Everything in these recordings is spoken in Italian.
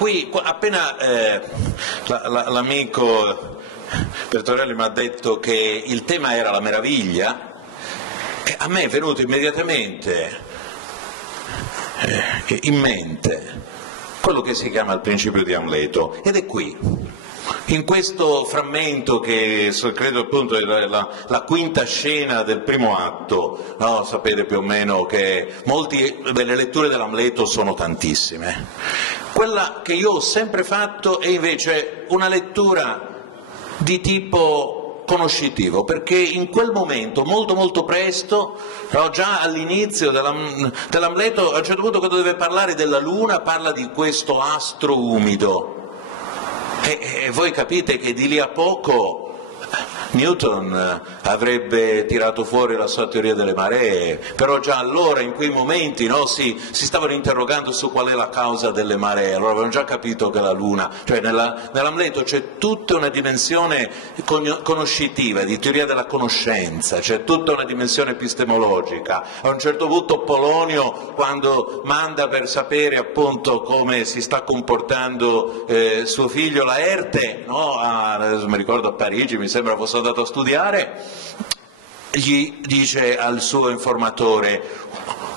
qui appena l'amico Bertorelli mi ha detto che il tema era la meraviglia, a me è venuto immediatamente in mente quello che si chiama il principio di Amleto, ed è qui, in questo frammento che credo appunto è la quinta scena del primo atto, no? Sapete più o meno che molte delle letture dell'Amleto sono tantissime. Quella che io ho sempre fatto è invece una lettura di tipo conoscitivo, perché in quel momento, molto presto, no, già all'inizio dell'Amleto, a un certo punto quando deve parlare della luna parla di questo astro umido, e voi capite che di lì a poco Newton avrebbe tirato fuori la sua teoria delle maree, però già allora, in quei momenti, no, si stavano interrogando su qual è la causa delle maree, allora avevano già capito che la Luna, cioè nell'Amleto c'è tutta una dimensione conoscitiva, di teoria della conoscenza, c'è tutta una dimensione epistemologica. A un certo punto Polonio, quando manda per sapere appunto come si sta comportando suo figlio Laerte, no, adesso mi ricordo a Parigi, mi sembra fosse andato a studiare, gli dice al suo informatore: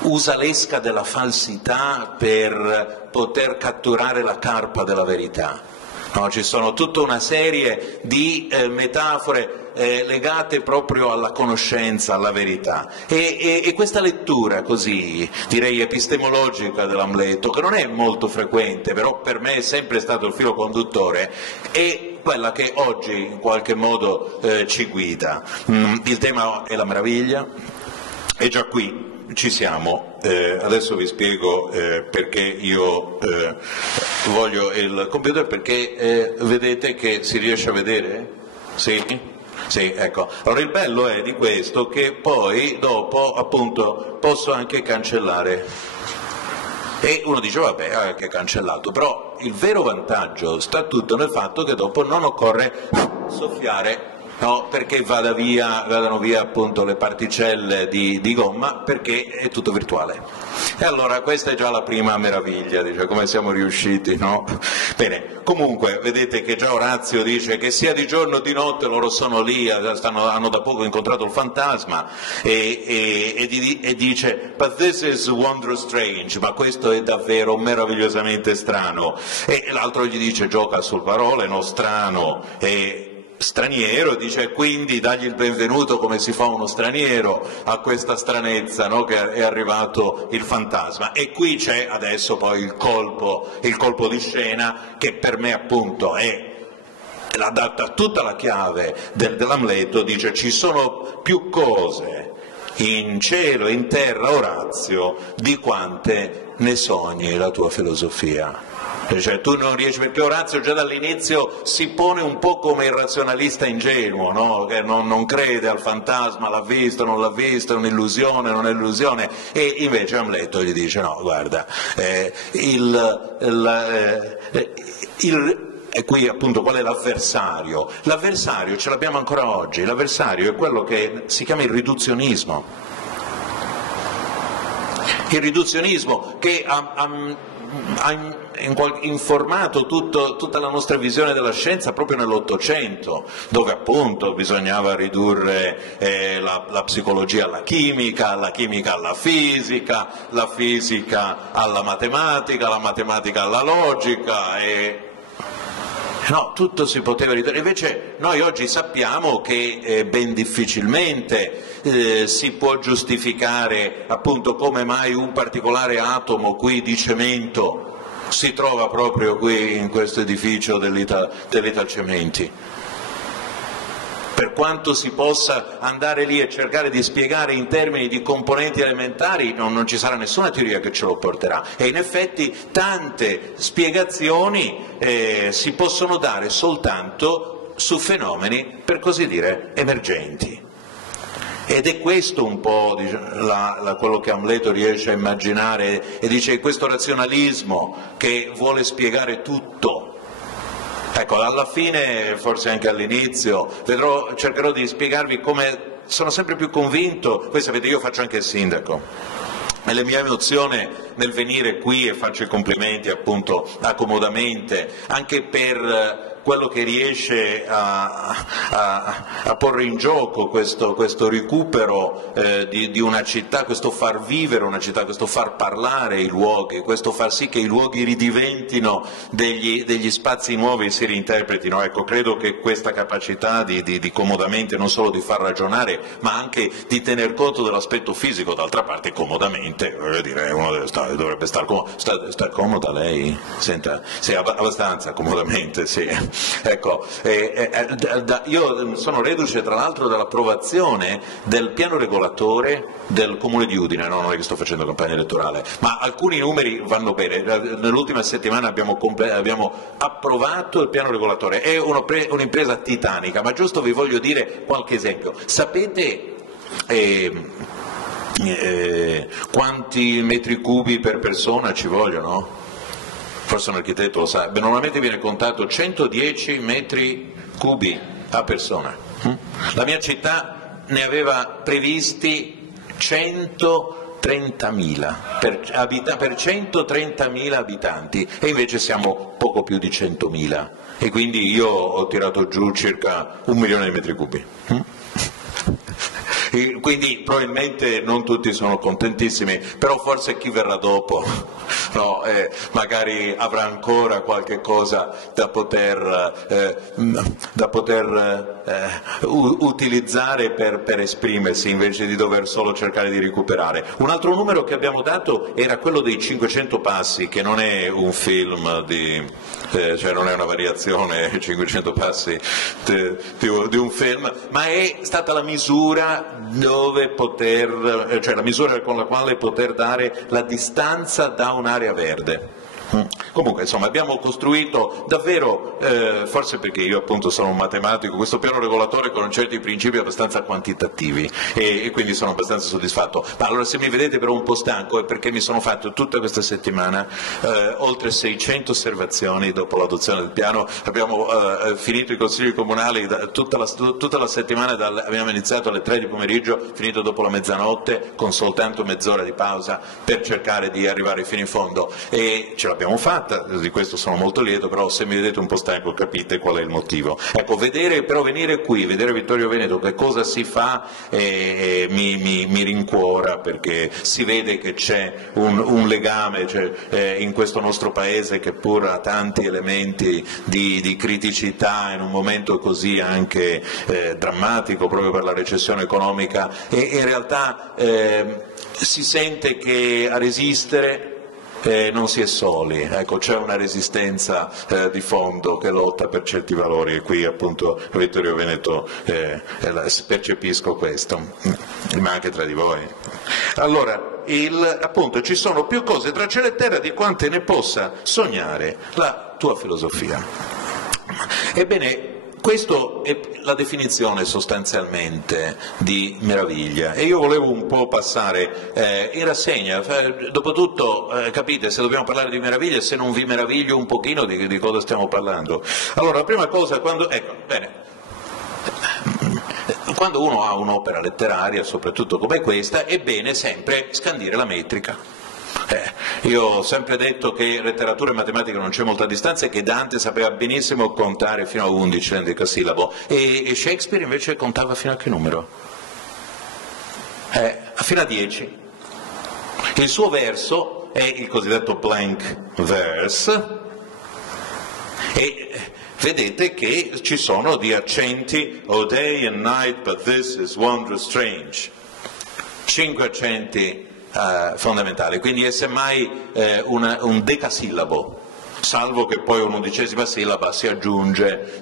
usa l'esca della falsità per poter catturare la carpa della verità. No, ci sono tutta una serie di metafore legate proprio alla conoscenza, alla verità, e questa lettura così, direi epistemologica dell'Amleto, che non è molto frequente, però per me è sempre stato il filo conduttore, è quella che oggi in qualche modo ci guida. Il tema è la meraviglia, e già qui ci siamo. Adesso vi spiego perché io voglio il computer, perché vedete che si riesce a vedere? Sì? Sì, ecco. Allora il bello è di questo che poi dopo appunto posso anche cancellare. E uno dice vabbè, che cancellato, però il vero vantaggio sta tutto nel fatto che dopo non occorre soffiare, no, perché vadano via appunto le particelle di gomma, perché è tutto virtuale. E allora questa è già la prima meraviglia, dice, come siamo riusciti, no? Bene, comunque vedete che già Orazio dice che sia di giorno o di notte loro sono lì, hanno da poco incontrato il fantasma, e dice but this is wondrous strange, ma questo è davvero meravigliosamente strano, e l'altro gli dice gioca sul parole, no, strano e straniero, dice quindi dagli il benvenuto come si fa uno straniero a questa stranezza, no, che è arrivato il fantasma. E qui c'è adesso poi il colpo di scena, che per me appunto la dà tutta la chiave dell'Amleto. Dice ci sono più cose in cielo e in terra, Orazio, di quante ne sogni la tua filosofia. Cioè, tu non riesci, perché Orazio già dall'inizio si pone un po' come il razionalista ingenuo, no? Che non crede al fantasma, l'ha visto, non l'ha visto, è un'illusione, non è illusione, e invece Amleto gli dice no, guarda, e qui appunto qual è l'avversario? L'avversario ce l'abbiamo ancora oggi, l'avversario è quello che si chiama il riduzionismo. Il riduzionismo che ha informato tutta la nostra visione della scienza proprio nell'Ottocento, dove appunto bisognava ridurre la psicologia alla chimica, la chimica alla fisica, la fisica alla matematica, la matematica alla logica, no, tutto si poteva ridurre. Invece noi oggi sappiamo che ben difficilmente si può giustificare appunto come mai un particolare atomo qui di cemento si trova proprio qui in questo edificio dell'Italcementi. Per quanto si possa andare lì e cercare di spiegare in termini di componenti elementari, non ci sarà nessuna teoria che ce lo porterà, e in effetti tante spiegazioni si possono dare soltanto su fenomeni, per così dire, emergenti. Ed è questo un po' quello che Amleto riesce a immaginare, e dice questo razionalismo che vuole spiegare tutto. Ecco, alla fine, forse anche all'inizio, cercherò di spiegarvi come sono sempre più convinto. Voi sapete, io faccio anche il sindaco, E la mia emozione nel venire qui e farci i complimenti appunto accomodamente, anche per quello che riesce a porre in gioco questo recupero di una città, questo far vivere una città, questo far parlare i luoghi, questo far sì che i luoghi ridiventino degli spazi nuovi e si reinterpretino. Ecco, credo che questa capacità di comodamente non solo di far ragionare, ma anche di tener conto dell'aspetto fisico, d'altra parte comodamente, voglio dire, uno dovrebbe star comoda lei? Senta, sì, abbastanza comodamente, sì. Ecco, io sono reduce tra l'altro dall'approvazione del piano regolatore del Comune di Udine, no, non è che sto facendo campagna elettorale, ma alcuni numeri vanno bene. Nell'ultima settimana abbiamo approvato il piano regolatore, è un'impresa titanica, ma giusto vi voglio dire qualche esempio. Sapete quanti metri cubi per persona ci vogliono? Forse un architetto lo sa. Normalmente viene contato 110 metri cubi a persona. La mia città ne aveva previsti 130.000 per 130.000 abitanti e invece siamo poco più di 100.000 e quindi io ho tirato giù circa 1 milione di metri cubi. Quindi probabilmente non tutti sono contentissimi, però forse chi verrà dopo no, magari avrà ancora qualche cosa da poter utilizzare per esprimersi invece di dover solo cercare di recuperare. Un altro numero che abbiamo dato era quello dei 500 passi, che non è un film cioè non è una variazione 500 passi di un film, ma è stata la misura la misura con la quale poter dare la distanza da un'area verde. Comunque, insomma, abbiamo costruito davvero, forse perché io appunto sono un matematico, questo piano regolatore con certi principi abbastanza quantitativi e quindi sono abbastanza soddisfatto. Ma allora se mi vedete però un po' stanco è perché mi sono fatto tutta questa settimana oltre 600 osservazioni dopo l'adozione del piano, abbiamo finito i consigli comunali tutta la settimana, abbiamo iniziato alle 3 di pomeriggio, finito dopo la mezzanotte con soltanto mezz'ora di pausa per cercare di arrivare fino in fondo e ce l'abbiamo fatta, di questo sono molto lieto, però se mi vedete un po' stanco capite qual è il motivo. Ecco, venire qui, vedere Vittorio Veneto che cosa si fa mi rincuora, perché si vede che c'è un legame in questo nostro paese che pur ha tanti elementi di criticità in un momento così anche drammatico proprio per la recessione economica e in realtà si sente che a resistere non si è soli, ecco, c'è una resistenza di fondo che lotta per certi valori e qui appunto a Vittorio Veneto percepisco questo, ma anche tra di voi. Allora, appunto ci sono più cose tra cielo e terra di quante ne possa sognare la tua filosofia. Ebbene, questa è la definizione sostanzialmente di meraviglia e io volevo un po' passare in rassegna, dopotutto capite, se dobbiamo parlare di meraviglia, se non vi meraviglio un pochino di cosa stiamo parlando. Allora, la prima cosa, quando uno ha un'opera letteraria, soprattutto come questa, è bene sempre scandire la metrica. Io ho sempre detto che in letteratura e matematica non c'è molta distanza e che Dante sapeva benissimo contare fino a 11 l'endecasillabo e Shakespeare invece contava fino a che numero? Fino a 10. Il suo verso è il cosiddetto blank verse e vedete che ci sono di accenti "O day and night, but this is wondrous strange", 5 accenti fondamentali, quindi è semmai un decasillabo, salvo che poi un'undicesima sillaba si aggiunge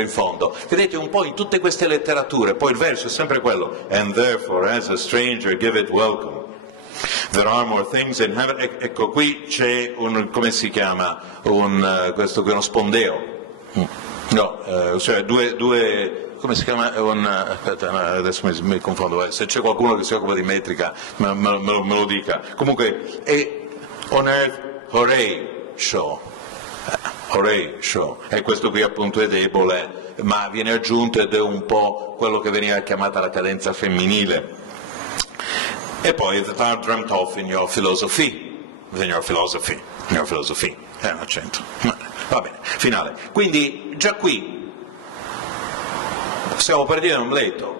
in fondo. Vedete un po' in tutte queste letterature, poi il verso è sempre quello "and therefore as a stranger give it welcome". There are more things in heaven. Ecco, qui c'è come si chiama? Questo qui è uno spondeo. No, cioè due come si chiama? Aspetta, adesso mi confondo, se c'è qualcuno che si occupa di metrica me lo dica. Comunque è on earth hooray show. Hooray show. E questo qui appunto è debole, ma viene aggiunto ed è un po' quello che veniva chiamata la cadenza femminile. E poi that are dreamt of in your philosophy, in your philosophy, è un accento, va bene, finale. Quindi già qui stiamo per dire Amleto,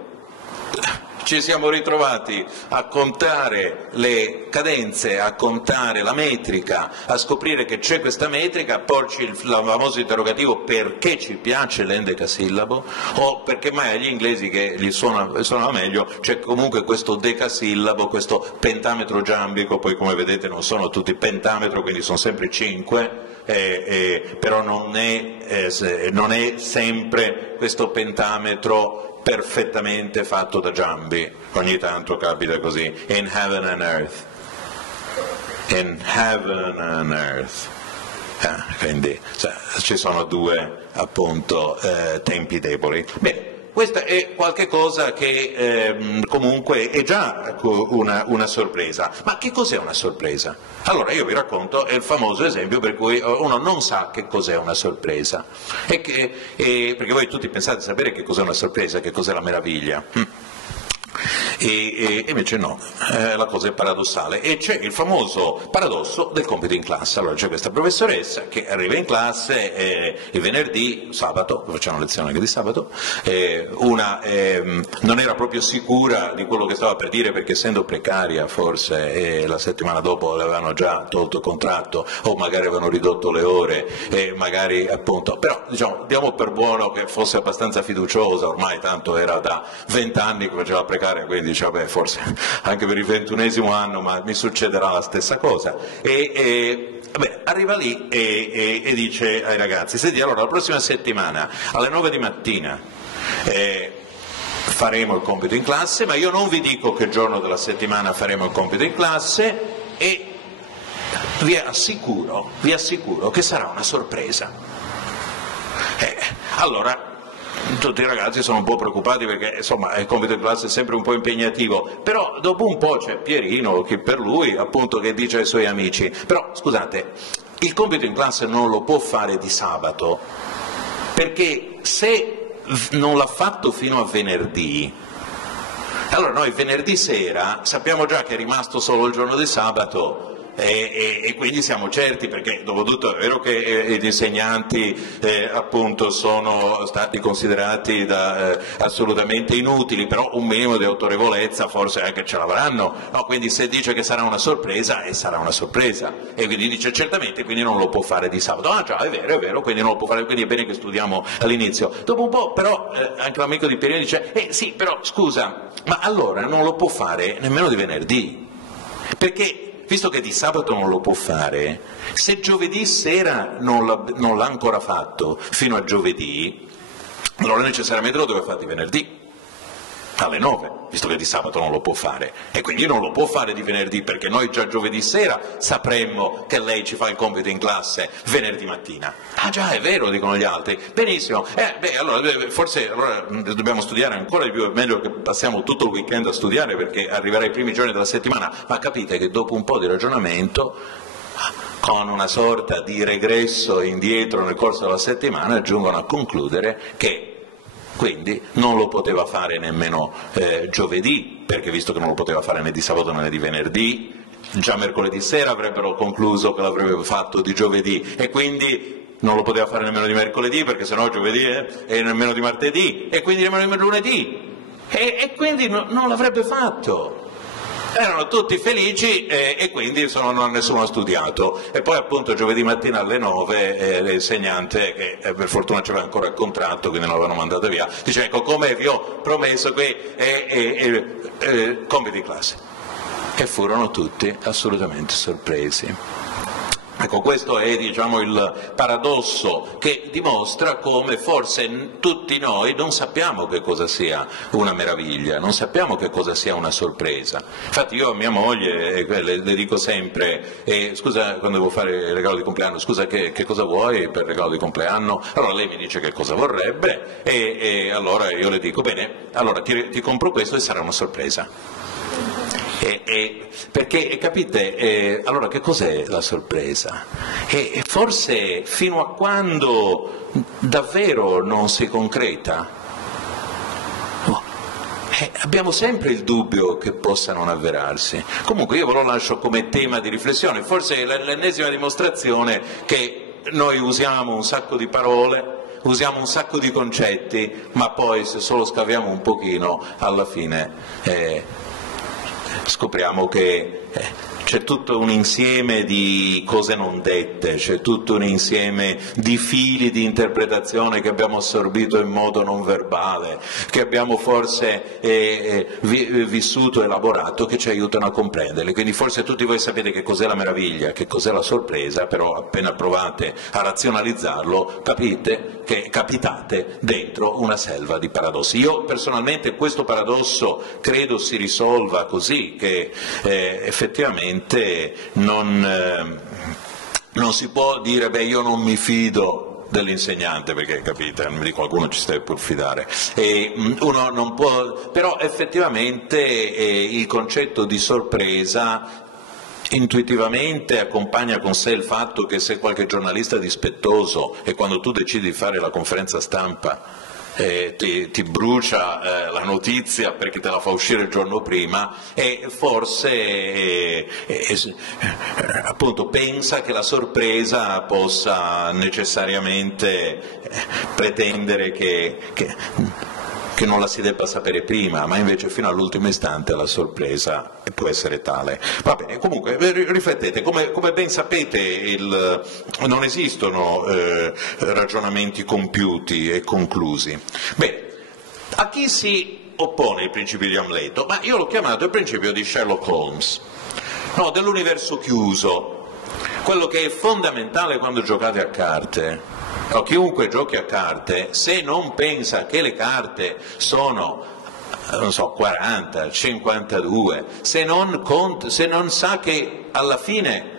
ci siamo ritrovati a contare le cadenze, a contare la metrica, a scoprire che c'è questa metrica, a porci il famoso interrogativo perché ci piace l'endecasillabo, o perché mai agli inglesi che gli suona meglio c'è comunque questo decasillabo, questo pentametro giambico, poi come vedete non sono tutti pentametro, quindi sono sempre 5, però non è sempre questo pentametro perfettamente fatto da Giambi, ogni tanto capita così, in heaven and earth, in heaven and earth, quindi ci sono due appunto tempi deboli. Bene, questa è qualche cosa che comunque è già una sorpresa. Ma che cos'è una sorpresa? Allora io vi racconto il famoso esempio per cui uno non sa che cos'è una sorpresa, perché voi tutti pensate di sapere che cos'è una sorpresa, che cos'è la meraviglia. E invece no, la cosa è paradossale, e c'è il famoso paradosso del compito in classe. Allora c'è questa professoressa che arriva in classe il venerdì, sabato, facciamo lezione anche di sabato, non era proprio sicura di quello che stava per dire, perché essendo precaria forse la settimana dopo le avevano già tolto il contratto, o magari avevano ridotto le ore, magari appunto, però diciamo, diamo per buono che fosse abbastanza fiduciosa, ormai tanto era da 20 anni che faceva precaria, quindi dice vabbè, forse anche per il 21esimo anno ma mi succederà la stessa cosa, vabbè, arriva lì e dice ai ragazzi: senti, allora la prossima settimana alle 9 di mattina faremo il compito in classe, ma io non vi dico che giorno della settimana faremo il compito in classe, e vi assicuro che sarà una sorpresa. Allora tutti i ragazzi sono un po' preoccupati, perché insomma il compito in classe è sempre un po' impegnativo, però dopo un po' c'è Pierino, che per lui appunto, che dice ai suoi amici: però scusate, il compito in classe non lo può fare di sabato, perché se non l'ha fatto fino a venerdì, allora noi venerdì sera sappiamo già che è rimasto solo il giorno di sabato, e quindi siamo certi, perché dopotutto è vero che gli insegnanti appunto sono stati considerati assolutamente inutili, però un minimo di autorevolezza forse anche ce l'avranno, no? Quindi se dice che sarà una sorpresa, e sarà una sorpresa, e quindi dice certamente, quindi non lo può fare di sabato. Ah già, è vero, quindi non lo può fare, quindi è bene che studiamo all'inizio. Dopo un po' però anche l'amico di Pierino dice: sì, però scusa, ma allora non lo può fare nemmeno di venerdì, perché visto che di sabato non lo può fare, se giovedì sera non l'ha ancora fatto fino a giovedì, allora necessariamente lo deve fare di venerdì alle 9, visto che di sabato non lo può fare, e quindi non lo può fare di venerdì, perché noi già giovedì sera sapremmo che lei ci fa il compito in classe venerdì mattina. Ah già, è vero, dicono gli altri. Benissimo, allora forse dobbiamo studiare ancora di più, è meglio che passiamo tutto il weekend a studiare, perché arriverà i primi giorni della settimana. Ma capite che dopo un po' di ragionamento, con una sorta di regresso indietro nel corso della settimana, giungono a concludere che quindi non lo poteva fare nemmeno giovedì, perché visto che non lo poteva fare né di sabato né di venerdì, già mercoledì sera avrebbero concluso che l'avrebbe fatto di giovedì, e quindi non lo poteva fare nemmeno di mercoledì, perché sennò giovedì e nemmeno di martedì, e quindi nemmeno di lunedì, e quindi non l'avrebbe fatto. Erano tutti felici, e quindi nessuno ha studiato, e poi appunto giovedì mattina alle 9 l'insegnante, che per fortuna c'era ancora il contratto, quindi non l'avevano mandata via, dice: ecco, come vi ho promesso, qui compiti in classe. E furono tutti assolutamente sorpresi. Ecco, questo è, diciamo, il paradosso che dimostra come forse tutti noi non sappiamo che cosa sia una meraviglia, non sappiamo che cosa sia una sorpresa. Infatti io a mia moglie le dico sempre: scusa, quando devo fare il regalo di compleanno, scusa, che cosa vuoi per il regalo di compleanno? Allora lei mi dice che cosa vorrebbe, e allora io le dico: bene, allora ti compro questo e sarà una sorpresa. Perché capite, allora che cos'è la sorpresa? Forse fino a quando davvero non si concreta, abbiamo sempre il dubbio che possa non avverarsi. Comunque io ve lo lascio come tema di riflessione, forse è l'ennesima dimostrazione che noi usiamo un sacco di parole, usiamo un sacco di concetti, ma poi se solo scaviamo un pochino, alla fine scopriamo che c'è tutto un insieme di cose non dette, c'è tutto un insieme di fili di interpretazione che abbiamo assorbito in modo non verbale, che abbiamo forse vissuto, elaborato, che ci aiutano a comprenderli. Quindi forse tutti voi sapete che cos'è la meraviglia, che cos'è la sorpresa, però appena provate a razionalizzarlo capite che capitate dentro una selva di paradossi. Io personalmente questo paradosso credo si risolva così, che effettivamente non si può dire beh io non mi fido dell'insegnante, perché capite, di qualcuno ci si deve pur fidare, uno non può, però effettivamente il concetto di sorpresa intuitivamente accompagna con sé il fatto che se qualche giornalista dispettoso, e quando tu decidi di fare la conferenza stampa ti brucia la notizia perché te la fa uscire il giorno prima, e forse appunto pensa che la sorpresa possa necessariamente pretendere che non la si debba sapere prima, ma invece fino all'ultimo istante la sorpresa può essere tale. Va bene, comunque riflettete, come ben sapete non esistono ragionamenti compiuti e conclusi. Bene, a chi si oppone il principio di Amleto? Ma io l'ho chiamato il principio di Sherlock Holmes, no, dell'universo chiuso, quello che è fondamentale quando giocate a carte. Chiunque giochi a carte, se non pensa che le carte sono, non so, 40, 52, se non sa che alla fine,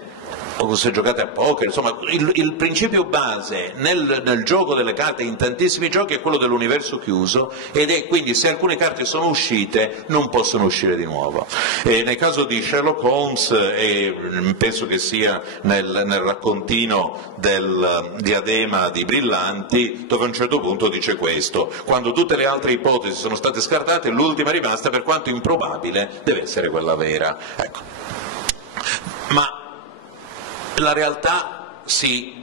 o se giocate a poker, insomma, il principio base nel gioco delle carte, in tantissimi giochi, è quello dell'universo chiuso, ed è quindi se alcune carte sono uscite non possono uscire di nuovo. Nel caso di Sherlock Holmes, penso che sia nel raccontino del diadema di Brillanti, dove a un certo punto dice questo: quando tutte le altre ipotesi sono state scartate, l'ultima rimasta, per quanto improbabile, deve essere quella vera. Ecco. Ma la realtà si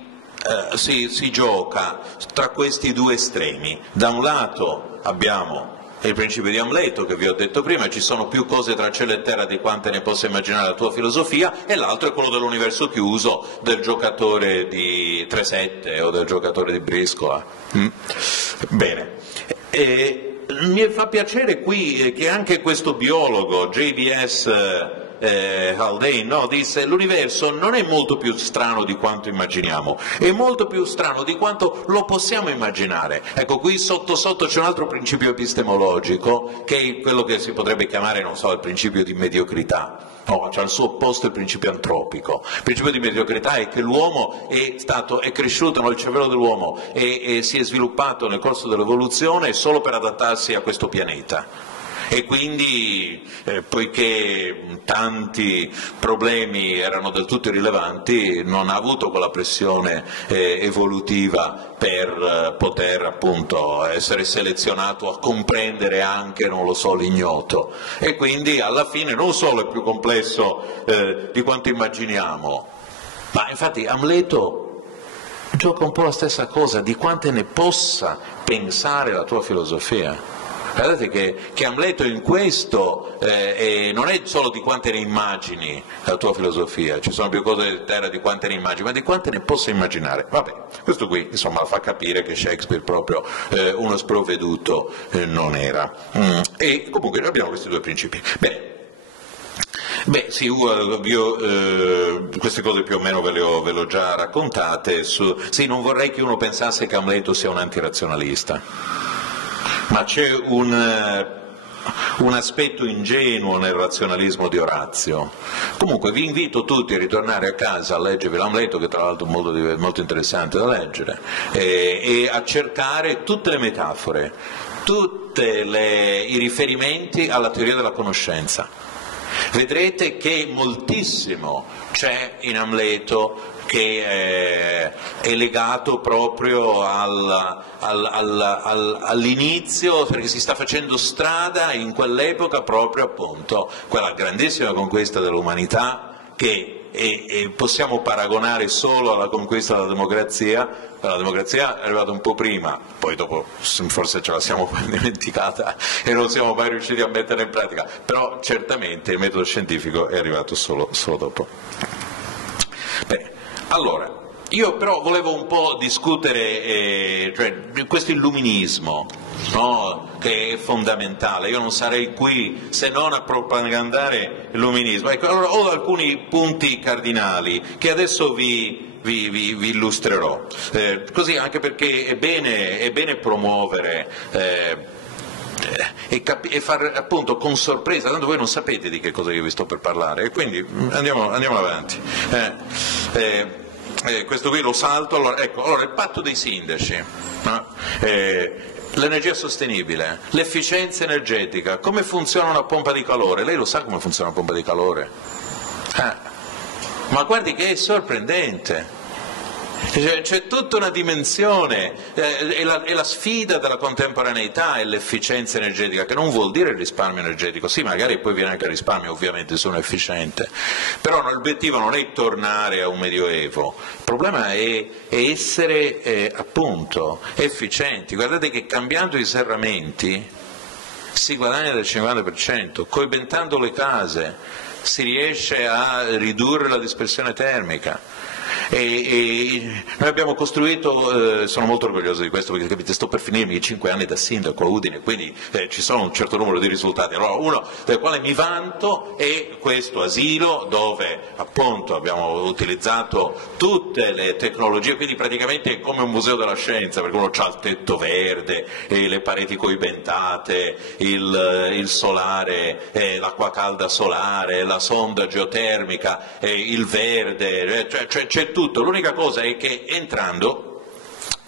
gioca tra questi due estremi. Da un lato abbiamo il principio di Amleto, che vi ho detto prima, ci sono più cose tra cielo e terra di quante ne possa immaginare la tua filosofia, e l'altro è quello dell'universo chiuso, del giocatore di 3-7 o del giocatore di briscola. Bene. Mi fa piacere qui che anche questo biologo, J.B.S. Haldane, disse: l'universo non è molto più strano di quanto immaginiamo, è molto più strano di quanto lo possiamo immaginare. Ecco, qui sotto c'è un altro principio epistemologico, che è quello che si potrebbe chiamare, non so, il principio di mediocrità. C'è al suo opposto il principio antropico. Il principio di mediocrità è che l'uomo è cresciuto nel cervello dell'uomo e si è sviluppato nel corso dell'evoluzione solo per adattarsi a questo pianeta. E quindi, poiché tanti problemi erano del tutto irrilevanti, non ha avuto quella pressione evolutiva per poter appunto essere selezionato a comprendere anche, non lo so, l'ignoto. E quindi alla fine non solo è più complesso di quanto immaginiamo, ma infatti Amleto gioca un po' la stessa cosa, di quante ne possa pensare la tua filosofia. Guardate che Amleto in questo non è solo di quante ne immagini la tua filosofia, ci sono più cose di terra di quante ne immagini, ma di quante ne possa immaginare. Vabbè, questo qui insomma fa capire che Shakespeare proprio uno sprovveduto non era. E comunque noi abbiamo questi due principi. Beh, sì, io queste cose più o meno ve le ho già raccontate. Sì, non vorrei che uno pensasse che Amleto sia un antirazionalista. Ma c'è un aspetto ingenuo nel razionalismo di Orazio. Comunque vi invito tutti a ritornare a casa a leggervi l'Amleto, che tra l'altro è molto interessante da leggere, e a cercare tutte le metafore, tutti i riferimenti alla teoria della conoscenza. Vedrete che moltissimo c'è in Amleto che è legato proprio all'inizio, perché si sta facendo strada in quell'epoca proprio appunto quella grandissima conquista dell'umanità che possiamo paragonare solo alla conquista della democrazia. La democrazia è arrivata un po' prima, poi dopo forse ce la siamo dimenticata e non siamo mai riusciti a metterla in pratica, però certamente il metodo scientifico è arrivato solo dopo. Bene, allora, io però volevo un po' discutere questo illuminismo, no? Che è fondamentale. Io non sarei qui se non a propagandare l'illuminismo. Ecco, allora ho alcuni punti cardinali che adesso vi illustrerò, così anche perché è bene promuovere e fare appunto con sorpresa, tanto voi non sapete di che cosa io vi sto per parlare, e quindi andiamo avanti. Questo qui lo salto. Allora, il patto dei sindaci, no? L'energia sostenibile, l'efficienza energetica, come funziona una pompa di calore? Lei lo sa come funziona una pompa di calore? Ma guardi che è sorprendente. C'è tutta una dimensione, è la sfida della contemporaneità, è l'efficienza energetica, che non vuol dire il risparmio energetico, sì, magari poi viene anche il risparmio, ovviamente sono efficiente, però l'obiettivo non è tornare a un medioevo, il problema è essere appunto efficienti. Guardate che cambiando i serramenti si guadagna del 50%, coibentando le case si riesce a ridurre la dispersione termica. E noi abbiamo costruito, sono molto orgoglioso di questo perché capite, sto per finirmi i 5 anni da sindaco a Udine, quindi ci sono un certo numero di risultati. Allora, uno del quale mi vanto è questo asilo dove appunto abbiamo utilizzato tutte le tecnologie, quindi praticamente è come un museo della scienza, perché uno ha il tetto verde, le pareti coibentate, il solare, l'acqua calda solare, la sonda geotermica, il verde, c'è tutto. L'unica cosa è che entrando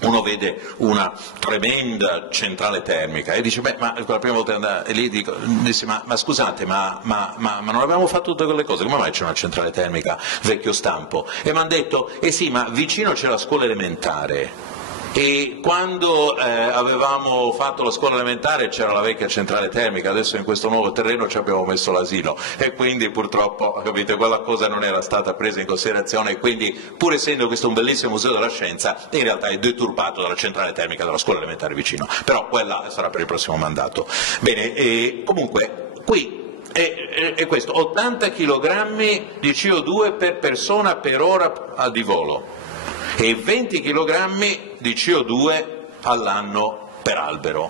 uno vede una tremenda centrale termica e dice, ma la prima volta andare, e lì dissi, ma scusate, ma non avevamo fatto tutte quelle cose, come mai c'è una centrale termica vecchio stampo? E mi hanno detto, sì, ma vicino c'è la scuola elementare. E quando avevamo fatto la scuola elementare c'era la vecchia centrale termica, adesso in questo nuovo terreno ci abbiamo messo l'asilo e quindi purtroppo, capite, quella cosa non era stata presa in considerazione e quindi, pur essendo questo un bellissimo museo della scienza, in realtà è deturpato dalla centrale termica della scuola elementare vicino, però quella sarà per il prossimo mandato. Bene, comunque qui è questo, 80 kg di CO2 per persona per ora di volo e 20 kg di CO2 all'anno per albero.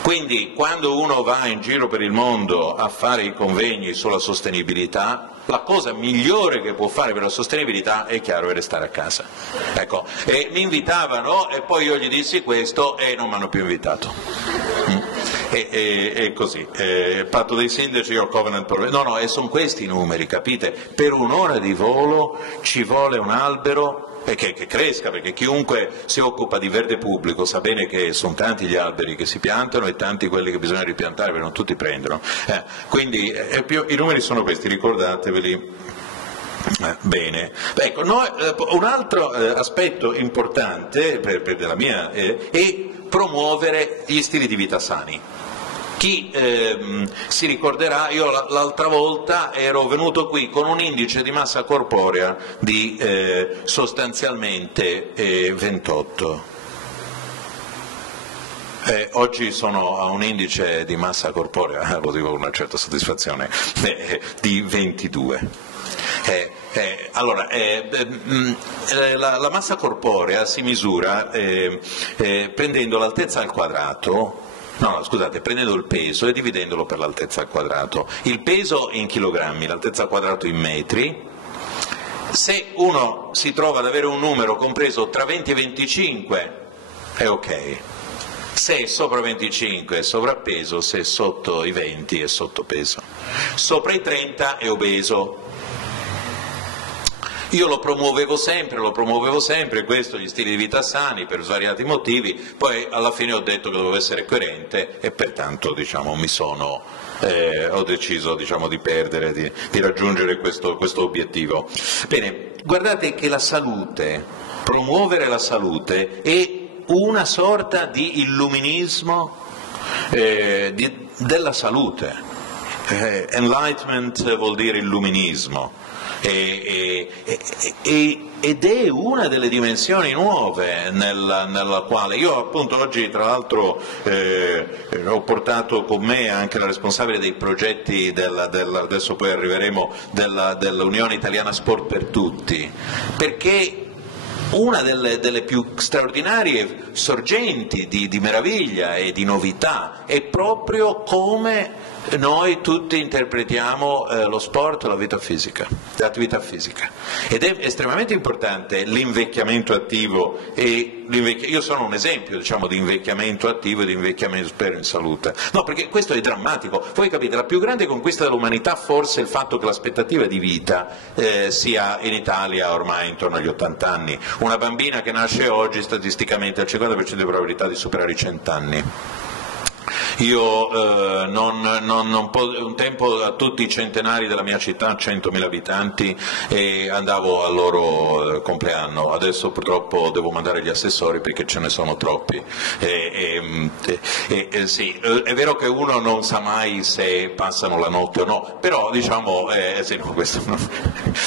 Quindi quando uno va in giro per il mondo a fare i convegni sulla sostenibilità, la cosa migliore che può fare per la sostenibilità è chiaro è restare a casa. Ecco, e mi invitavano e poi io gli dissi questo e non mi hanno più invitato. E così, il patto dei sindaci o Covenant no, e sono questi i numeri, capite? Per un'ora di volo ci vuole un albero e che cresca, perché chiunque si occupa di verde pubblico sa bene che sono tanti gli alberi che si piantano e tanti quelli che bisogna ripiantare, perché non tutti prendono. Quindi i numeri sono questi, ricordateveli. Bene, ecco, un altro aspetto importante della mia è promuovere gli stili di vita sani. Chi si ricorderà, io l'altra volta ero venuto qui con un indice di massa corporea di sostanzialmente 28. Oggi sono a un indice di massa corporea, lo dico con una certa soddisfazione, di 22. Allora, la massa corporea si misura prendendo l'altezza al quadrato, prendendo il peso e dividendolo per l'altezza al quadrato. Il peso in chilogrammi, l'altezza al quadrato in metri. Se uno si trova ad avere un numero compreso tra 20 e 25 è ok. Se è sopra 25 è sovrappeso, se è sotto i 20 è sottopeso. Sopra i 30 è obeso. Io lo promuovevo sempre, questo, gli stili di vita sani, per svariati motivi, poi alla fine ho detto che dovevo essere coerente e pertanto diciamo, ho deciso diciamo, di perdere, di raggiungere questo obiettivo. Bene, guardate che la salute, promuovere la salute è una sorta di illuminismo della salute. Enlightenment vuol dire illuminismo. Ed è una delle dimensioni nuove nella quale io appunto oggi tra l'altro ho portato con me anche la responsabile dei progetti adesso poi arriveremo dell'Unione Italiana Sport per Tutti, perché una delle più straordinarie sorgenti di meraviglia e di novità è proprio come noi tutti interpretiamo lo sport, l'attività fisica, ed è estremamente importante l'invecchiamento attivo io sono un esempio diciamo, di invecchiamento attivo e di invecchiamento spero in salute, no, perché questo è drammatico. Voi capite, la più grande conquista dell'umanità forse è il fatto che l'aspettativa di vita sia in Italia ormai intorno agli 80 anni, una bambina che nasce oggi statisticamente ha il 50% di probabilità di superare i 100 anni. Io un tempo a tutti i centenari della mia città, 100.000 abitanti, e andavo al loro compleanno, adesso purtroppo devo mandare gli assessori perché ce ne sono troppi. Sì, è vero che uno non sa mai se passano la notte o no, però diciamo, sì, no, questo no.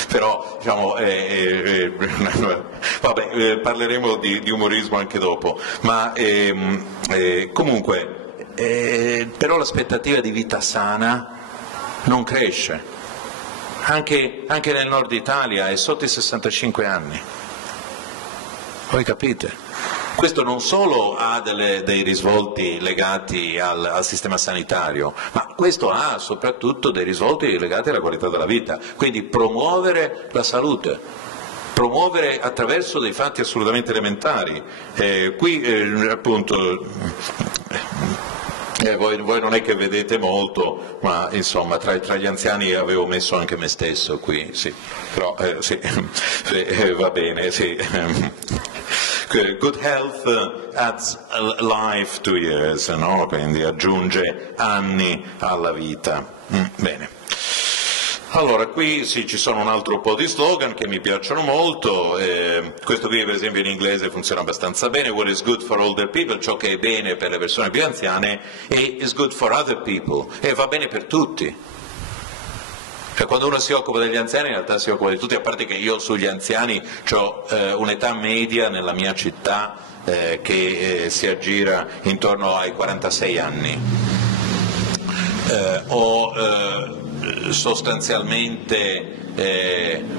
Però diciamo, vabbè, parleremo di umorismo anche dopo, ma comunque però l'aspettativa di vita sana non cresce, anche nel nord Italia è sotto i 65 anni, voi capite? Questo non solo ha dei risvolti legati al sistema sanitario, ma questo ha soprattutto dei risvolti legati alla qualità della vita, quindi promuovere la salute, promuovere attraverso dei fatti assolutamente elementari. Qui appunto voi non è che vedete molto, ma insomma tra gli anziani avevo messo anche me stesso qui, sì, però sì, va bene, sì. Good health adds life to years, no? Quindi aggiunge anni alla vita. Bene. Allora, qui sì, ci sono un altro po' di slogan che mi piacciono molto, questo qui per esempio in inglese funziona abbastanza bene, what is good for older people, ciò che è bene per le persone più anziane, e is good for other people, e va bene per tutti. Cioè, quando uno si occupa degli anziani in realtà si occupa di tutti, a parte che io sugli anziani ho un'età media nella mia città che si aggira intorno ai 46 anni. Sostanzialmente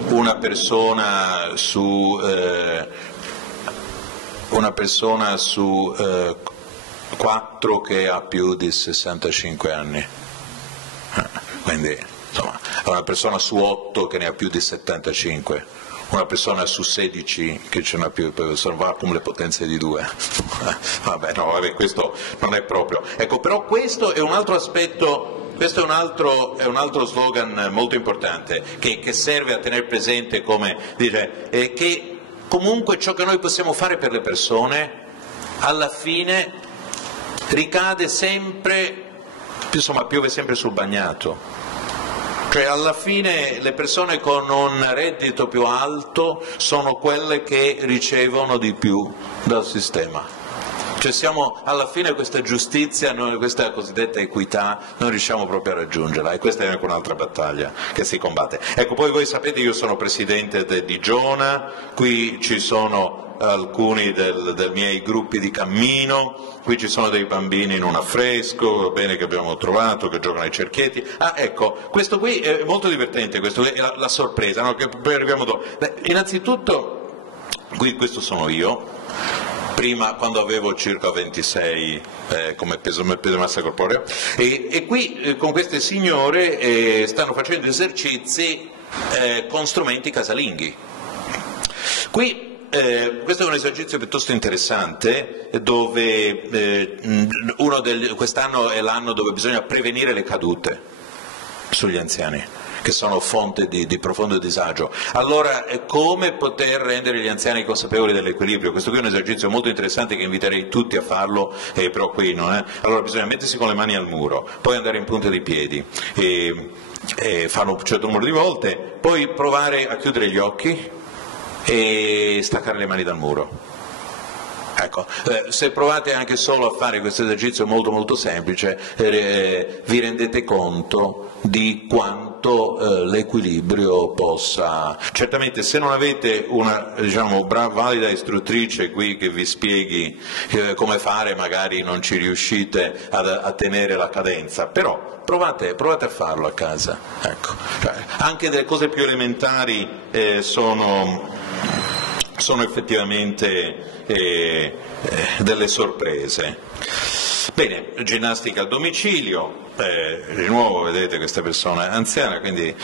una persona su 4 che ha più di 65 anni, quindi insomma una persona su 8 che ne ha più di 75, una persona su 16 che ce n'ha più, va come le potenze di 2. Vabbè, no, vabbè, questo non è proprio. Ecco, però questo è un altro aspetto. Questo è un altro slogan molto importante che serve a tenere presente, come dire, che comunque ciò che noi possiamo fare per le persone alla fine ricade sempre, insomma piove sempre sul bagnato, cioè alla fine le persone con un reddito più alto sono quelle che ricevono di più dal sistema. Cioè alla fine questa giustizia, questa cosiddetta equità, non riusciamo proprio a raggiungerla, e questa è anche un'altra battaglia che si combatte. Ecco, poi voi sapete io sono presidente di Giona, qui ci sono alcuni dei miei gruppi di cammino, qui ci sono dei bambini in un affresco, va bene, che abbiamo trovato, che giocano ai cerchietti. Ah, ecco, questo qui è molto divertente, questo è la sorpresa, no? Che poi arriviamo dopo. Innanzitutto, qui questo sono io. Prima, quando avevo circa 26 come peso massa corporea, e qui con queste signore stanno facendo esercizi con strumenti casalinghi. Qui questo è un esercizio piuttosto interessante, dove quest'anno è l'anno dove bisogna prevenire le cadute sugli anziani. che sono fonte di profondo disagio. Allora, come poter rendere gli anziani consapevoli dell'equilibrio? Questo qui è un esercizio molto interessante che inviterei tutti a farlo, però qui non è. Allora bisogna mettersi con le mani al muro, poi andare in punta di piedi, farlo un certo numero di volte, poi provare a chiudere gli occhi e staccare le mani dal muro. Ecco, se provate anche solo a fare questo esercizio molto molto semplice, vi rendete conto di quanto l'equilibrio possa... Certamente se non avete una, diciamo, valida istruttrice qui che vi spieghi come fare, magari non ci riuscite a tenere la cadenza, però provate a farlo a casa. Ecco. Cioè, anche delle cose più elementari sono effettivamente delle sorprese. Bene, ginnastica a domicilio, di nuovo vedete questa persona è anziana, quindi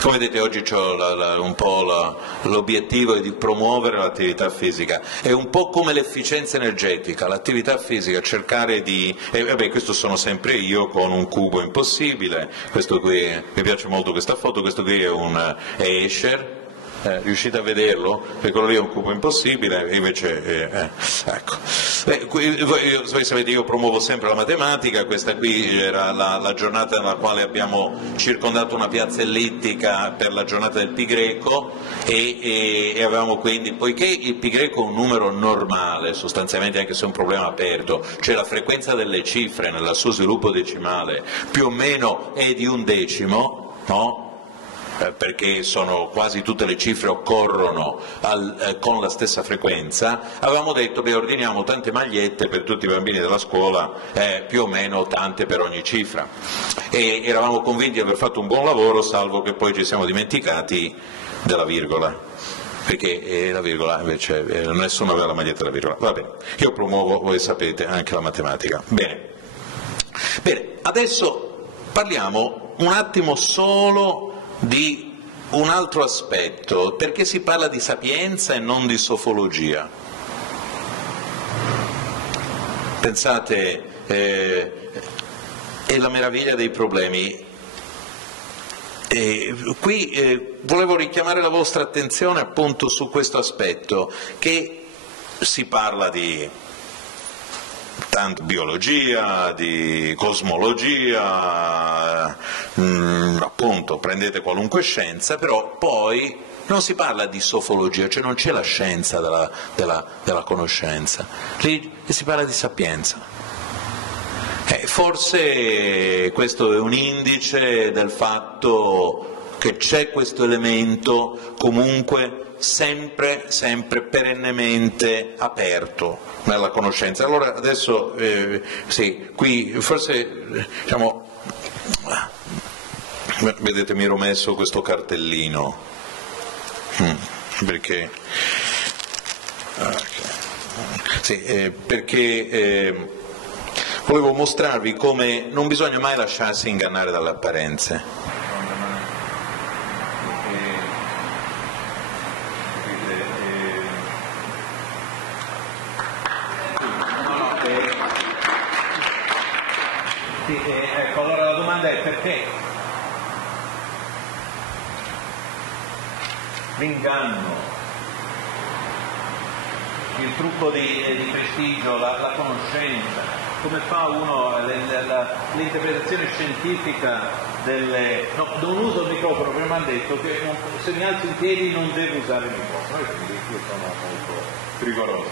come vedete oggi ho un po' l'obiettivo di promuovere l'attività fisica, è un po' come l'efficienza energetica, l'attività fisica, cercare di... vabbè, questo sono sempre io con un cubo impossibile, questo qui, mi piace molto questa foto, questo qui è un Escher. Riuscite a vederlo? E quello lì è un cubo impossibile, invece ecco. Voi sapete, io promuovo sempre la matematica, questa qui era la giornata nella quale abbiamo circondato una piazza ellittica per la giornata del pi greco e avevamo quindi, poiché il pi greco è un numero normale, sostanzialmente anche se è un problema aperto, cioè la frequenza delle cifre nel suo sviluppo decimale più o meno è di 1/10, no? Perché quasi tutte le cifre occorrono con la stessa frequenza, avevamo detto che ordiniamo tante magliette per tutti i bambini della scuola, più o meno tante per ogni cifra, e eravamo convinti di aver fatto un buon lavoro, salvo che poi ci siamo dimenticati della virgola, perché la virgola invece nessuno aveva la maglietta della virgola. Va bene, io promuovo, voi sapete, anche la matematica. Bene, adesso parliamo un attimo solo di un altro aspetto, perché si parla di sapienza e non di sofologia. Pensate, è la meraviglia dei problemi. Qui volevo richiamare la vostra attenzione appunto su questo aspetto, che si parla di biologia, di cosmologia, appunto prendete qualunque scienza, però poi non si parla di sofologia, cioè non c'è la scienza della conoscenza, lì si parla di sapienza. Forse questo è un indice del fatto che c'è questo elemento comunque sempre perennemente aperto nella conoscenza. Allora adesso sì, qui forse diciamo, vedete, mi ero messo questo cartellino perché sì, perché volevo mostrarvi come non bisogna mai lasciarsi ingannare dalle apparenze. Sì, ecco, allora la domanda è perché l'inganno, il trucco di prestigio, la conoscenza, come fa uno l'interpretazione scientifica non uso il microfono, perché mi hanno detto che se mi alzo in piedi non devo usare il microfono, e quindi io sono molto rigoroso,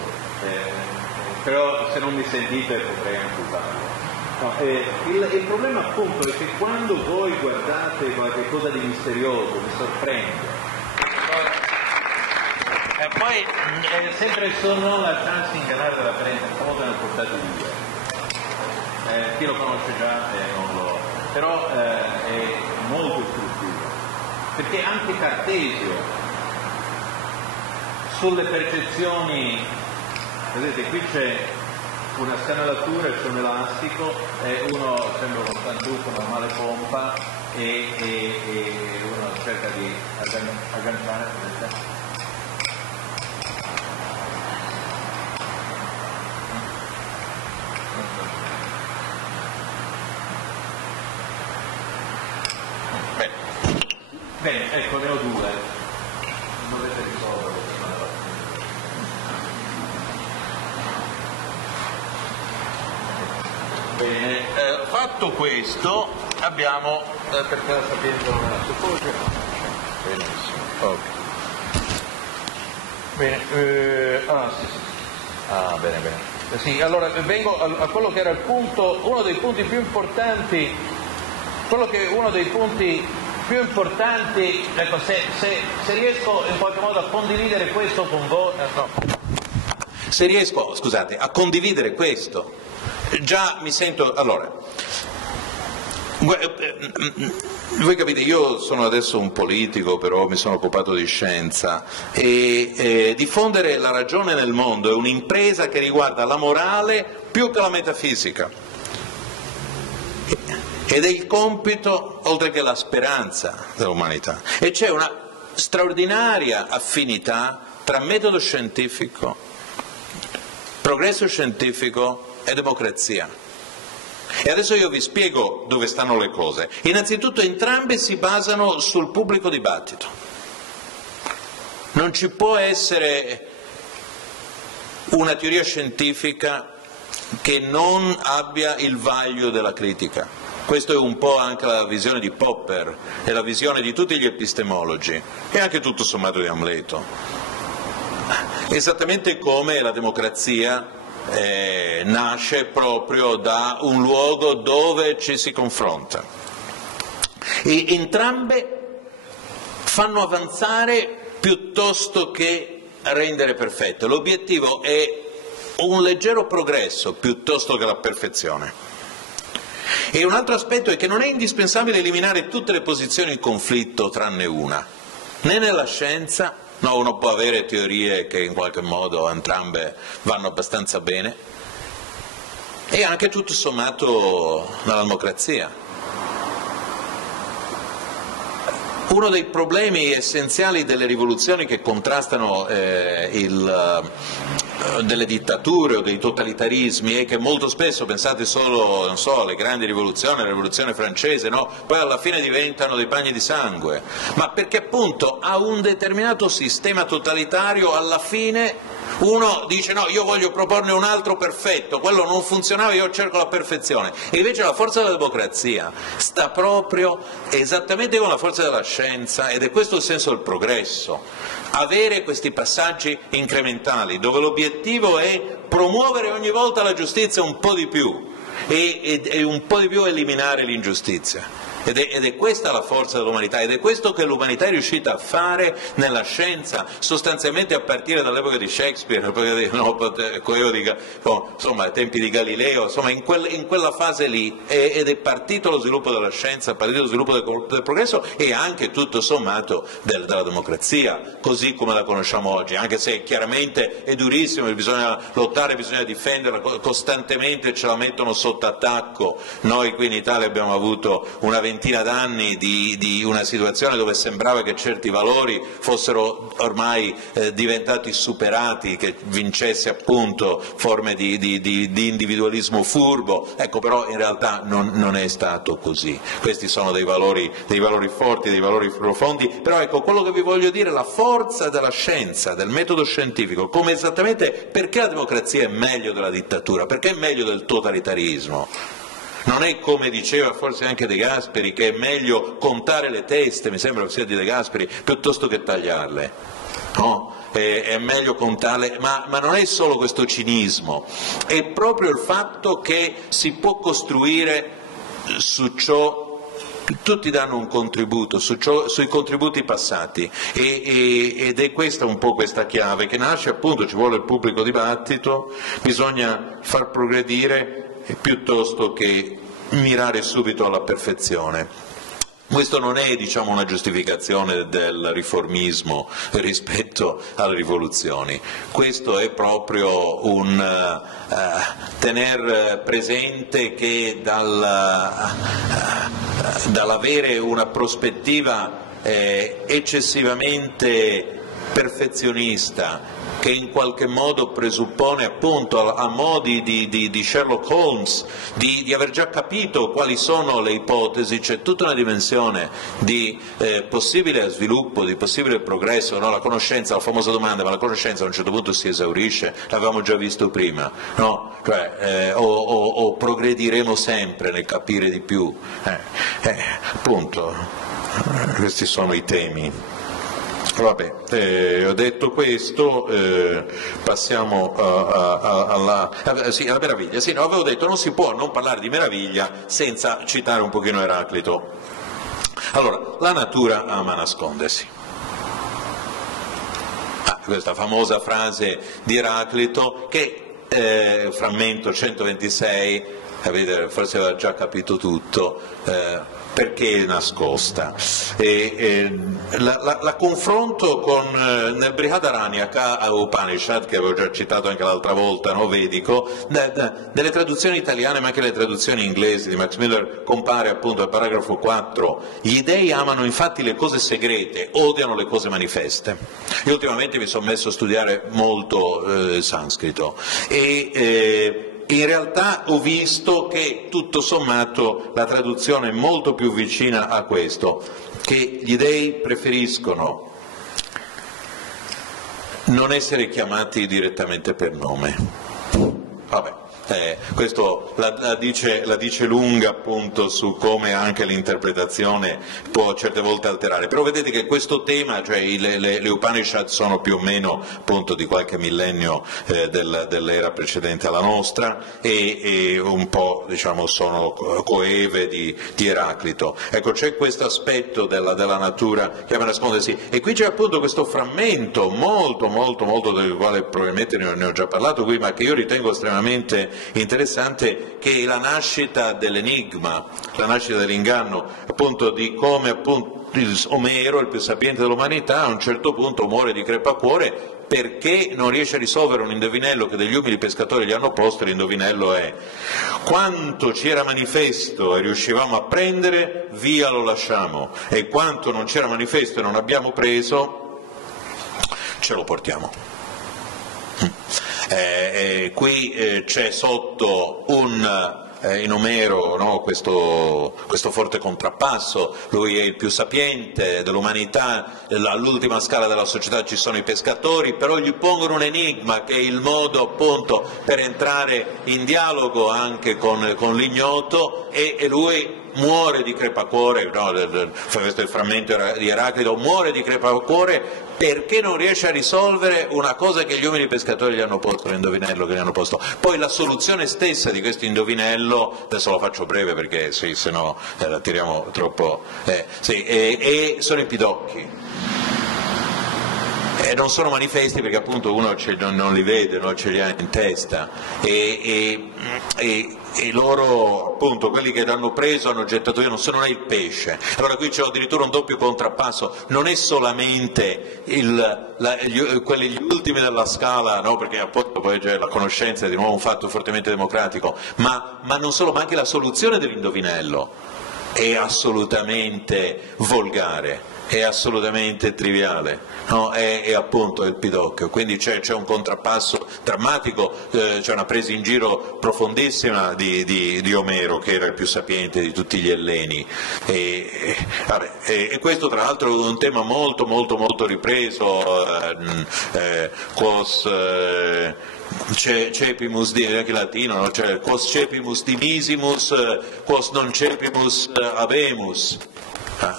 però se non mi sentite potrei anche usarlo. No, il problema appunto è che quando voi guardate qualche cosa di misterioso, vi sorprende, e poi sempre non lasciarsi ingannare dall'apparenza, questa volta ne ho portati due, chi lo conosce già non lo... però è molto istruttivo, perché anche Cartesio sulle percezioni, vedete qui c'è una scanalatura, c'è un elastico, uno sembra uno stantucco, una male pompa e uno cerca di agganciare, vedete? Bene, ecco, ne ho due. Dovete risolvere. Bene, fatto questo abbiamo perché la sapienza non è supposta. Benissimo, ok. Bene, bene. Sì, allora vengo a quello che era il punto, uno dei punti più importanti, ecco, se riesco in qualche modo a condividere questo con voi, no. Se riesco, scusate, a condividere questo, già mi sento, allora, voi capite, io sono adesso un politico, però mi sono occupato di scienza e diffondere la ragione nel mondo è un'impresa che riguarda la morale più che la metafisica ed è il compito, oltre che la speranza dell'umanità, e c'è una straordinaria affinità tra metodo scientifico, progresso scientifico e democrazia. E adesso io vi spiego dove stanno le cose. Innanzitutto entrambe si basano sul pubblico dibattito. Non ci può essere una teoria scientifica che non abbia il vaglio della critica. Questo è un po' anche la visione di Popper e la visione di tutti gli epistemologi e anche tutto sommato di Amleto. Esattamente come la democrazia nasce proprio da un luogo dove ci si confronta. E entrambe fanno avanzare piuttosto che rendere perfetto. L'obiettivo è un leggero progresso piuttosto che la perfezione. E un altro aspetto è che non è indispensabile eliminare tutte le posizioni in conflitto tranne una, né nella scienza. No, uno può avere teorie che in qualche modo entrambe vanno abbastanza bene, e anche tutto sommato nella democrazia. Uno dei problemi essenziali delle rivoluzioni che contrastano delle dittature o dei totalitarismi è che molto spesso, pensate solo, non so, alle grandi rivoluzioni, alla rivoluzione francese, no? Poi alla fine diventano dei bagni di sangue, ma perché appunto a un determinato sistema totalitario alla fine uno dice no, io voglio proporne un altro perfetto, quello non funzionava, io cerco la perfezione. E invece la forza della democrazia sta proprio esattamente come la forza della scienza, ed è questo il senso del progresso, avere questi passaggi incrementali dove l'obiettivo è promuovere ogni volta la giustizia un po' di più e un po' di più eliminare l'ingiustizia. Ed è questa la forza dell'umanità, ed è questo che l'umanità è riuscita a fare nella scienza, sostanzialmente a partire dall'epoca di Shakespeare, insomma, ai tempi di Galileo, insomma, in quella fase lì, ed è partito lo sviluppo della scienza, è partito lo sviluppo del progresso e anche tutto sommato della democrazia, così come la conosciamo oggi, anche se chiaramente è durissimo, bisogna lottare, bisogna difenderla, costantemente ce la mettono sotto attacco. Noi qui in Italia abbiamo avuto una ventina d'anni di una situazione dove sembrava che certi valori fossero ormai diventati superati, che vincesse appunto forme di individualismo furbo. Ecco, però in realtà non è stato così. Questi sono dei valori forti, dei valori profondi, però ecco, quello che vi voglio dire, la forza della scienza, del metodo scientifico, come esattamente perché la democrazia è meglio della dittatura, perché è meglio del totalitarismo. Non è come diceva forse anche De Gasperi, che è meglio contare le teste, mi sembra sia di De Gasperi, piuttosto che tagliarle. No? È meglio contarle, ma non è solo questo cinismo, è proprio il fatto che si può costruire su ciò, tutti danno un contributo, sui contributi passati, ed è questa un po' questa chiave che nasce appunto, ci vuole il pubblico dibattito, bisogna far progredire piuttosto che mirare subito alla perfezione. Questo non è, diciamo, una giustificazione del riformismo rispetto alle rivoluzioni, questo è proprio un tener presente che dall'avere una prospettiva eccessivamente perfezionista che in qualche modo presuppone appunto a modi di Sherlock Holmes di aver già capito quali sono le ipotesi. C'è tutta una dimensione di possibile sviluppo, di possibile progresso, no? La conoscenza, la famosa domanda, ma la conoscenza a un certo punto si esaurisce? L'avevamo già visto prima, no? Cioè, o progrediremo sempre nel capire di più? Appunto, questi sono i temi. Vabbè, ho detto questo, passiamo alla meraviglia. Sì, no, avevo detto non si può non parlare di meraviglia senza citare un pochino Eraclito. Allora, la natura ama nascondersi. Questa famosa frase di Eraclito che, frammento 126, capite, forse aveva già capito tutto, perché è nascosta. La confronto con nel Brihadaranyaka Upanishad, che avevo già citato anche l'altra volta, no, vedico, delle traduzioni italiane ma anche le traduzioni inglesi di Max Miller compare appunto al paragrafo 4: gli dei amano infatti le cose segrete, odiano le cose manifeste. Io ultimamente mi sono messo a studiare molto sanscrito e in realtà ho visto che tutto sommato la traduzione è molto più vicina a questo, che gli dei preferiscono non essere chiamati direttamente per nome. Vabbè, questo la dice lunga appunto su come anche l'interpretazione può certe volte alterare, però vedete che questo tema, cioè le Upanishad sono più o meno appunto di qualche millennio dell'era precedente alla nostra e un po' diciamo sono coeve di Eraclito. Ecco, c'è questo aspetto della natura che ama nascondersi, e qui c'è appunto questo frammento molto del quale probabilmente ne ho già parlato qui, ma che io ritengo estremamente interessante, che è la nascita dell'enigma, la nascita dell'inganno, appunto di come appunto Omero, il più sapiente dell'umanità, a un certo punto muore di crepacuore perché non riesce a risolvere un indovinello che degli umili pescatori gli hanno posto. L'indovinello è: quanto ci era manifesto e riuscivamo a prendere, via lo lasciamo, e quanto non c'era manifesto e non abbiamo preso, ce lo portiamo. Qui c'è sotto in Omero, no, questo forte contrappasso: lui è il più sapiente dell'umanità, all'ultima scala della società ci sono i pescatori, però gli pongono un enigma che è il modo appunto per entrare in dialogo anche con l'ignoto, e lui muore di crepacuore, no, questo è il frammento di Eraclito, muore di crepacuore perché non riesce a risolvere una cosa che gli umili pescatori gli hanno posto, l'indovinello che gli hanno posto. Poi la soluzione stessa di questo indovinello, adesso lo faccio breve perché sì, se no la tiriamo troppo, sono i pidocchi. Non sono manifesti perché appunto uno non li vede, non ce li ha in testa, e loro appunto, quelli che l'hanno preso, hanno gettato via, non è il pesce. Allora qui c'è addirittura un doppio contrappasso: non è solamente quelli gli ultimi della scala, no, perché appunto poi c'è la conoscenza, è di nuovo un fatto fortemente democratico, ma non solo, ma anche la soluzione dell'indovinello è assolutamente volgare, è assolutamente triviale, no? È appunto il pidocchio. Quindi c'è un contrappasso drammatico, c'è una presa in giro profondissima di Omero, che era il più sapiente di tutti gli elleni, e questo tra l'altro è un tema molto ripreso, quos cepimus, anche latino, no? Cioè, quos cepimus dimisimus, quos non cepimus habemus.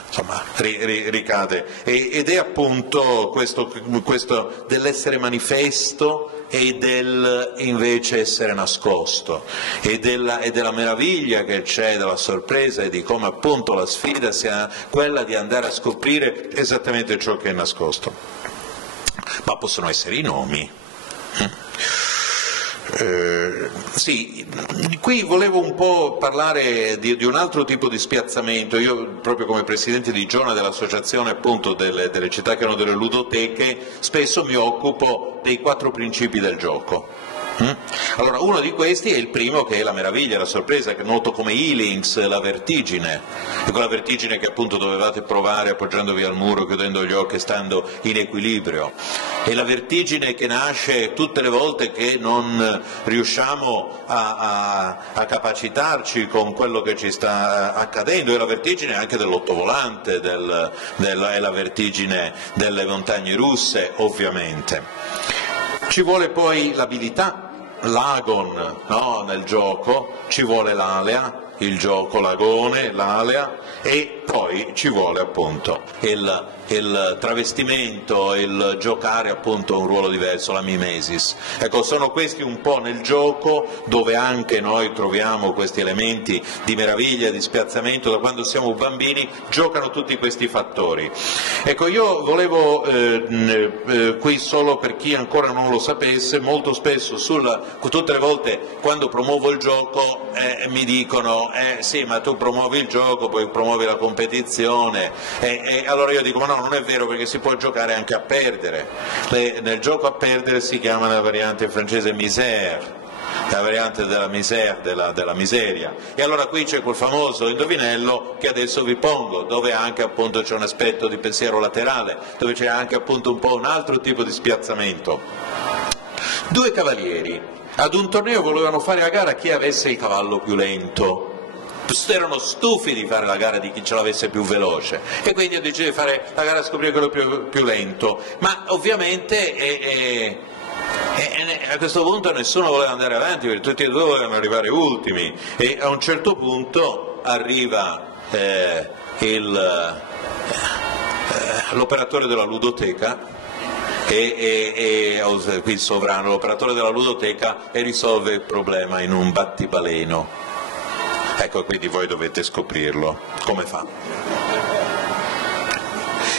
Insomma, ricade, ed è appunto questo dell'essere manifesto e del invece essere nascosto, e della meraviglia che c'è, della sorpresa, e di come appunto la sfida sia quella di andare a scoprire esattamente ciò che è nascosto. Ma possono essere i nomi. Sì, qui volevo un po' parlare di un altro tipo di spiazzamento. Io, proprio come presidente di Giona dell'associazione appunto delle città che hanno delle ludoteche, spesso mi occupo dei 4 principi del gioco. Allora, uno di questi è il primo, che è la meraviglia, la sorpresa, che è noto come Healings, la vertigine, e quella vertigine che appunto dovevate provare appoggiandovi al muro, chiudendo gli occhi e stando in equilibrio. È la vertigine che nasce tutte le volte che non riusciamo a capacitarci con quello che ci sta accadendo, è la vertigine anche dell'ottovolante, è la vertigine delle montagne russe, ovviamente. Ci vuole poi l'abilità, l'agon, no? Nel gioco, ci vuole l'alea, il gioco l'agone, l'alea, e poi ci vuole appunto il travestimento, il giocare appunto un ruolo diverso, la mimesis. Ecco, sono questi un po' nel gioco dove anche noi troviamo questi elementi di meraviglia, di spiazzamento. Da quando siamo bambini giocano tutti questi fattori. Ecco, io volevo qui, solo per chi ancora non lo sapesse, molto spesso tutte le volte quando promuovo il gioco mi dicono sì, ma tu promuovi il gioco, poi promuovi la competizione, e allora io dico ma no, non è vero, perché si può giocare anche a perdere. Nel gioco a perdere si chiama la variante francese misère, la variante della misère, della miseria, e allora qui c'è quel famoso indovinello che adesso vi pongo, dove anche appunto c'è un aspetto di pensiero laterale, dove c'è anche appunto un po' un altro tipo di spiazzamento. 2 cavalieri ad un torneo volevano fare a gara chi avesse il cavallo più lento. Erano stufi di fare la gara di chi ce l'avesse più veloce, e quindi ho deciso di fare la gara a scoprire quello più lento, ma ovviamente a questo punto nessuno voleva andare avanti, perché tutti e 2 volevano arrivare ultimi, e a un certo punto arriva l'operatore della ludoteca, qui il sovrano, l'operatore della ludoteca, e risolve il problema in un battibaleno. Ecco, quindi voi dovete scoprirlo. Come fa?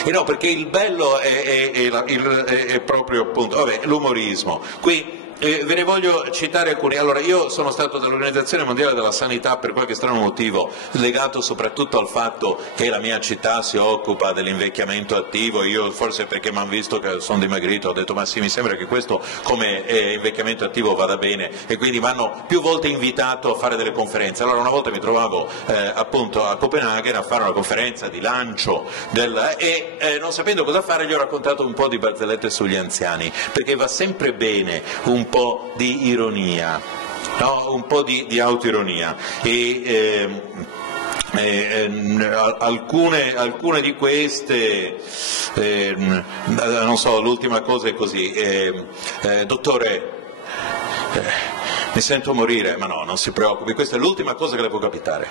E no, perché il bello è proprio appunto, l'umorismo. Qui ve ne voglio citare alcuni. Allora, io sono stato dall'Organizzazione Mondiale della Sanità per qualche strano motivo, legato soprattutto al fatto che la mia città si occupa dell'invecchiamento attivo. Io, forse perché mi hanno visto che sono dimagrito, ho detto ma sì, mi sembra che questo come invecchiamento attivo vada bene, e quindi mi hanno più volte invitato a fare delle conferenze. Allora, una volta mi trovavo appunto a Copenaghen a fare una conferenza di lancio e non sapendo cosa fare gli ho raccontato un po' di barzellette sugli anziani, perché va sempre bene un po' di ironia, no? Un po' di autoironia, alcune di queste, non so, l'ultima cosa è così, dottore, mi sento morire, ma no, non si preoccupi, questa è l'ultima cosa che le può capitare.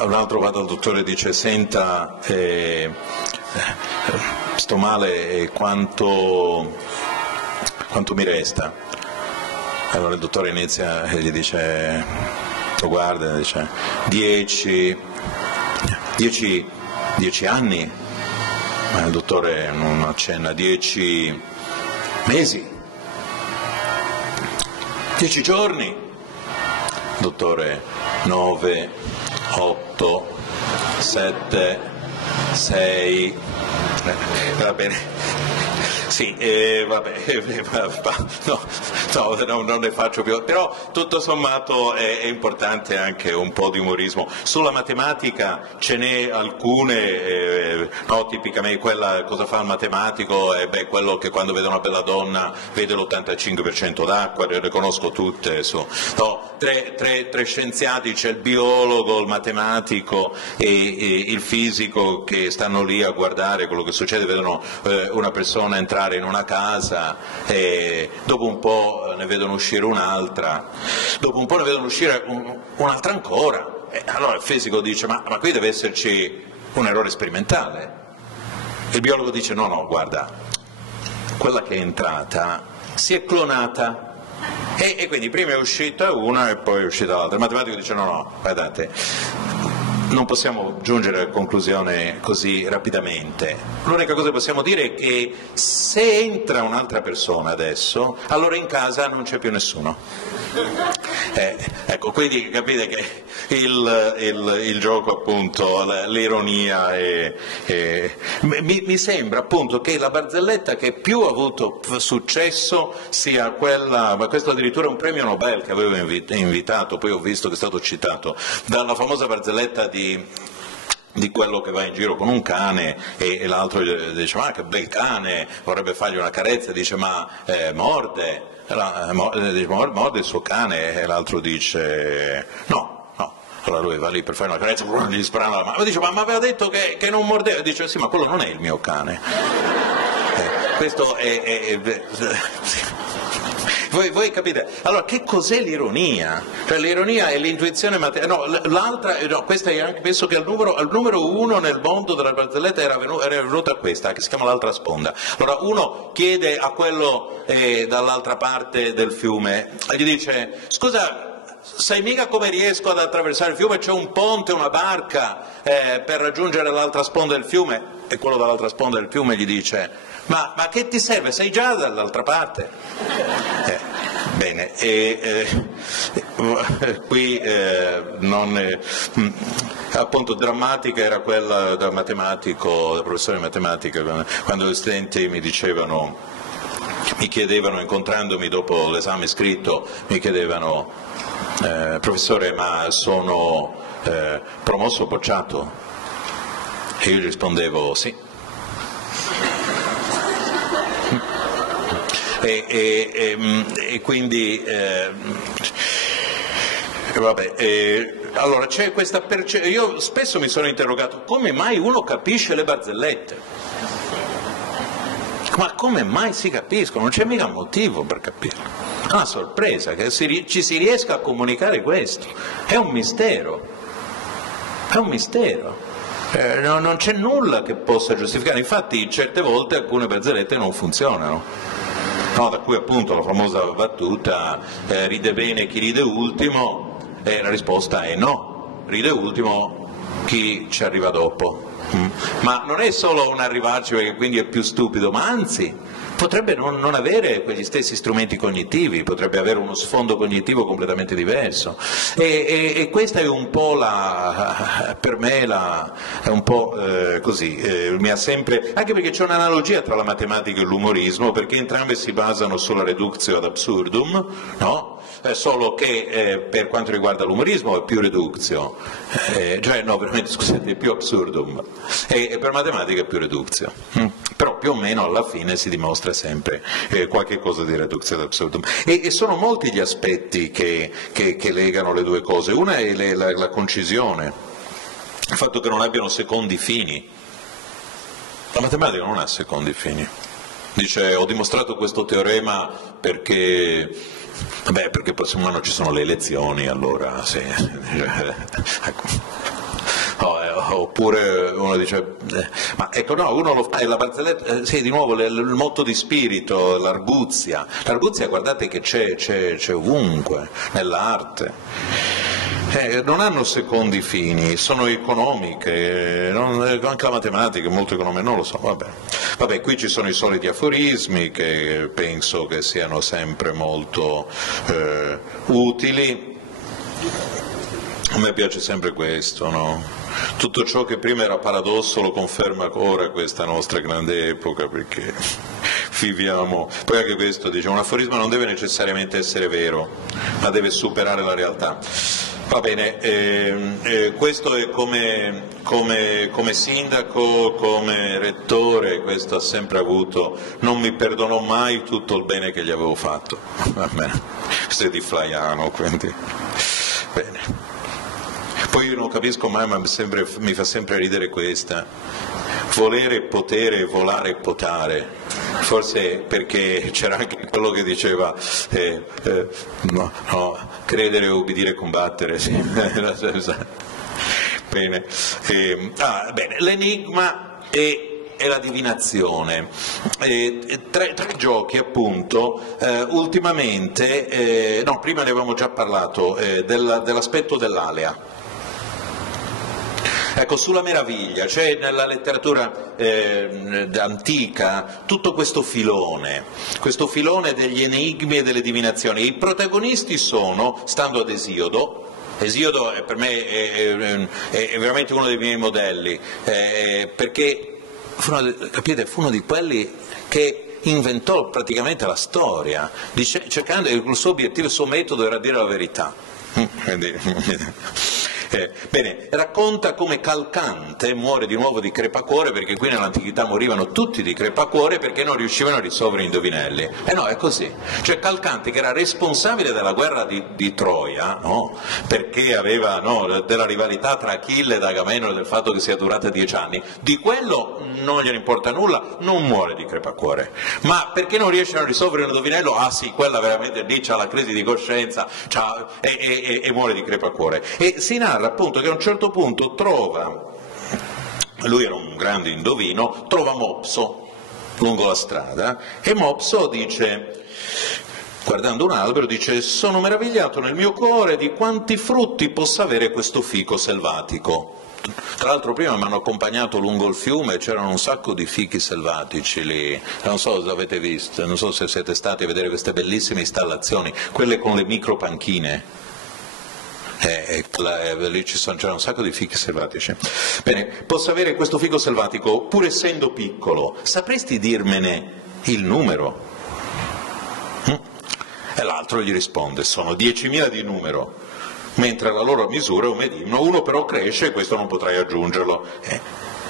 Un altro va dal dottore e dice senta, sto male, e quanto mi resta? Allora il dottore inizia e gli dice, lo guarda e dice 10 anni, ma il dottore non accenna. 10 mesi, 10 giorni, dottore 9, 8, 7, 6, va bene. Sì, no, non ne faccio più, però tutto sommato è importante anche un po' di umorismo. Sulla matematica ce n'è alcune, no, tipicamente quella, cosa fa il matematico? Quello che quando vede una bella donna vede l'85% d'acqua, le conosco tutte. Tre scienziati, c'è il biologo, il matematico e il fisico, che stanno lì a guardare quello che succede, vedono una persona entrare in una casa e dopo un po' ne vedono uscire un'altra, dopo un po' ne vedono uscire un'altra ancora, e allora il fisico dice ma qui deve esserci un errore sperimentale. Il biologo dice no, guarda, quella che è entrata si è clonata, e quindi prima è uscita una e poi è uscita l'altra. Il matematico dice no, guardate, non possiamo giungere a conclusione così rapidamente. L'unica cosa che possiamo dire è che se entra un'altra persona adesso, allora in casa non c'è più nessuno. Ecco, quindi capite che il gioco, appunto, l'ironia mi sembra appunto che la barzelletta che più ha avuto successo sia quella, ma questo addirittura è un premio Nobel che avevo invitato, poi ho visto che è stato citato, dalla famosa barzelletta di quello che va in giro con un cane e l'altro dice ma che bel cane, vorrebbe fargli una carezza, dice ma morde, morde il suo cane, e l'altro dice no. Allora lui va lì per fare una carezza, gli sprana la mano, ma dice ma aveva detto che non mordeva, dice sì ma quello non è il mio cane. Questo Voi capite? Allora, che cos'è l'ironia? Cioè, l'ironia è l'intuizione materiale. No, questa è anche, penso che al numero uno nel mondo della barzelletta era venuta questa, che si chiama l'altra sponda. Allora, uno chiede a quello dall'altra parte del fiume, e gli dice, scusa, sai mica come riesco ad attraversare il fiume? C'è un ponte, una barca per raggiungere l'altra sponda del fiume? E quello dall'altra sponda del fiume gli dice, ma che ti serve? Sei già dall'altra parte. Bene, qui appunto drammatica era quella da matematico, da professore di matematica, quando gli studenti mi chiedevano, incontrandomi dopo l'esame scritto, mi chiedevano, professore, ma sono promosso o bocciato? E io gli rispondevo sì. E quindi allora c'è questa percezione. Io spesso mi sono interrogato come mai uno capisce le barzellette, ma come mai si capiscono? Non c'è mica motivo per capirlo. È una sorpresa che ci si riesca a comunicare questo, è un mistero, non c'è nulla che possa giustificare. Infatti certe volte alcune barzellette non funzionano. No, da cui appunto la famosa battuta ride bene chi ride ultimo, e la risposta è no, ride ultimo chi ci arriva dopo. Ma non è solo un arrivarci perché quindi è più stupido, ma anzi potrebbe non avere quegli stessi strumenti cognitivi, potrebbe avere uno sfondo cognitivo completamente diverso, e questa è un po' per me è un po' così, mi ha sempre, anche perché c'è un'analogia tra la matematica e l'umorismo, perché entrambe si basano sulla reductio ad absurdum, no? Solo che per quanto riguarda l'umorismo è più reductio, cioè no, veramente scusate, è più absurdum, e per matematica è più reductio, però più o meno alla fine si dimostra sempre qualche cosa di reductio ad absurdum, e sono molti gli aspetti che legano le due cose. Una è la concisione, il fatto che non abbiano secondi fini. La matematica non ha secondi fini. Dice ho dimostrato questo teorema perché il prossimo anno ci sono le elezioni, allora sì. Oppure uno dice ma ecco no, uno lo fa, è la barzelletta, sì, di nuovo il motto di spirito, l'arguzia, guardate che c'è ovunque nell'arte. Non hanno secondi fini, sono economiche, anche la matematica è molto economica, non lo so, vabbè, qui ci sono i soliti aforismi che penso che siano sempre molto utili. A me piace sempre questo, no? Tutto ciò che prima era paradosso lo conferma ora questa nostra grande epoca, perché viviamo. Poi anche questo dice, un aforisma non deve necessariamente essere vero, ma deve superare la realtà. Va bene, questo è come sindaco, come rettore, questo ha sempre avuto, non mi perdonò mai tutto il bene che gli avevo fatto. Va bene, questo è di Flaiano, quindi bene. Poi io non capisco mai, ma mi fa sempre ridere questa: volere, potere, volare e potare. Forse perché c'era anche quello che diceva no, credere, obbedire, combattere, sì. Bene, l'enigma e la divinazione, tre giochi appunto. Ultimamente, prima ne avevamo già parlato, dell'aspetto dell'alea. Ecco, sulla meraviglia, c'è nella letteratura antica tutto questo filone degli enigmi e delle divinazioni. I protagonisti sono, stando ad Esiodo per me è veramente uno dei miei modelli, perché fu uno di quelli che inventò praticamente la storia, cercando, il suo obiettivo, il suo metodo era dire la verità. Bene, racconta come Calcante muore di nuovo di crepacuore, perché qui nell'antichità morivano tutti di crepacuore perché non riuscivano a risolvere indovinelli. No, è così. Cioè Calcante, che era responsabile della guerra di Troia, no? Perché aveva della rivalità tra Achille ed Agamennone, del fatto che sia durata 10 anni, di quello non gliene importa nulla, non muore di crepacuore. Ma perché non riesce a risolvere un indovinello? Ah sì, quella veramente lì c'ha la crisi di coscienza e muore di crepacuore. E si narra appunto che a un certo punto lui era un grande indovino, trova Mopso lungo la strada e Mopso dice, guardando un albero, dice: sono meravigliato nel mio cuore di quanti frutti possa avere questo fico selvatico. Tra l'altro prima mi hanno accompagnato lungo il fiume, c'erano un sacco di fichi selvatici lì, non so se avete visto, non so se siete stati a vedere queste bellissime installazioni, quelle con le micro panchine. Lì c'era un sacco di fichi selvatici. Bene, posso avere questo fico selvatico pur essendo piccolo, sapresti dirmene il numero? E l'altro gli risponde: sono 10.000 di numero, mentre la loro misura è un medino, uno però cresce e questo non potrai aggiungerlo.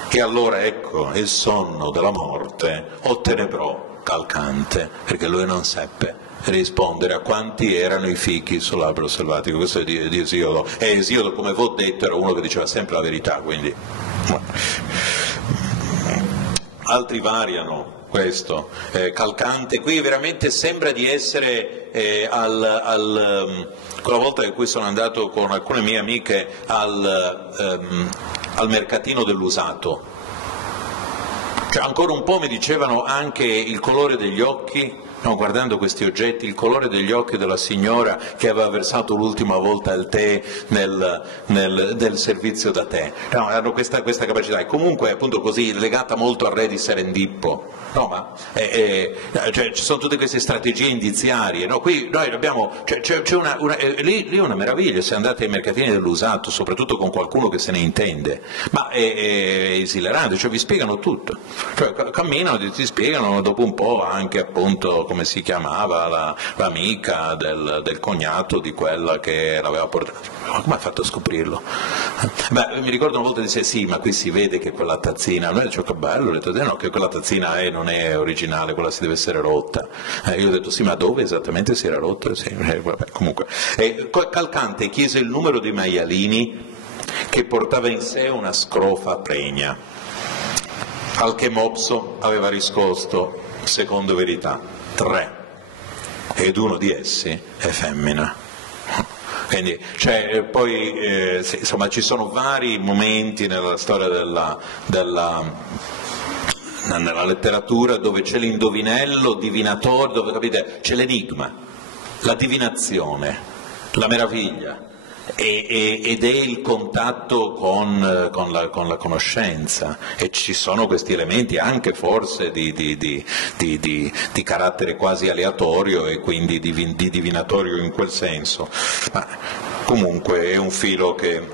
E allora ecco il sonno della morte ottenebrò Calcante, perché lui non seppe rispondere a quanti erano i fichi sull'albero selvatico. Questo è di Esiodo, e Esiodo, come vi ho detto, era uno che diceva sempre la verità, quindi altri variano questo. Calcante qui veramente sembra di essere quella volta in cui sono andato con alcune mie amiche al mercatino dell'usato, cioè, ancora un po' mi dicevano anche il colore degli occhi. No, guardando questi oggetti, il colore degli occhi della signora che aveva versato l'ultima volta il tè del servizio da tè. No, hanno questa capacità, e comunque appunto così legata molto al re di Serendippo. No, ma cioè, ci sono tutte queste strategie indiziarie. No? Qui noi abbiamo, c'è lì è una meraviglia se andate ai mercatini dell'usato, soprattutto con qualcuno che se ne intende, ma è esilarante, cioè vi spiegano tutto, cioè, camminano e ti spiegano dopo un po' anche appunto come si chiamava l'amica del cognato di quella che l'aveva portato. Ma come ha fatto a scoprirlo? Beh, mi ricordo una volta disse: sì, ma qui si vede che quella tazzina, noi diciamo che bello, ho detto no, che quella tazzina non è originale, quella si deve essere rotta. Io ho detto: sì, ma dove esattamente si era rotta? Sì, vabbè, comunque. Calcante chiese il numero di maialini che portava in sé una scrofa pregna, al che Mopso aveva risposto, secondo verità, 3, ed uno di essi è femmina. Quindi, cioè, poi sì, insomma, ci sono vari momenti nella storia nella letteratura dove c'è l'indovinello divinatorio, dove capite c'è l'enigma, la divinazione, la meraviglia, ed è il contatto con la conoscenza, e ci sono questi elementi anche forse di carattere quasi aleatorio e quindi di divinatorio in quel senso. Ma comunque è un filo che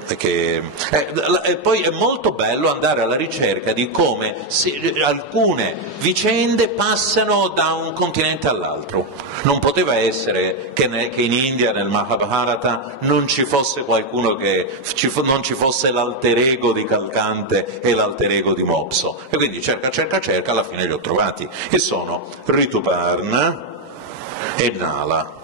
poi è molto bello andare alla ricerca di come alcune vicende passano da un continente all'altro. Non poteva essere che in India, nel Mahabharata, non ci fosse qualcuno non ci fosse l'alter ego di Calcante e l'alter ego di Mopso. E quindi cerca, alla fine li ho trovati. E sono Rituparna e Nala.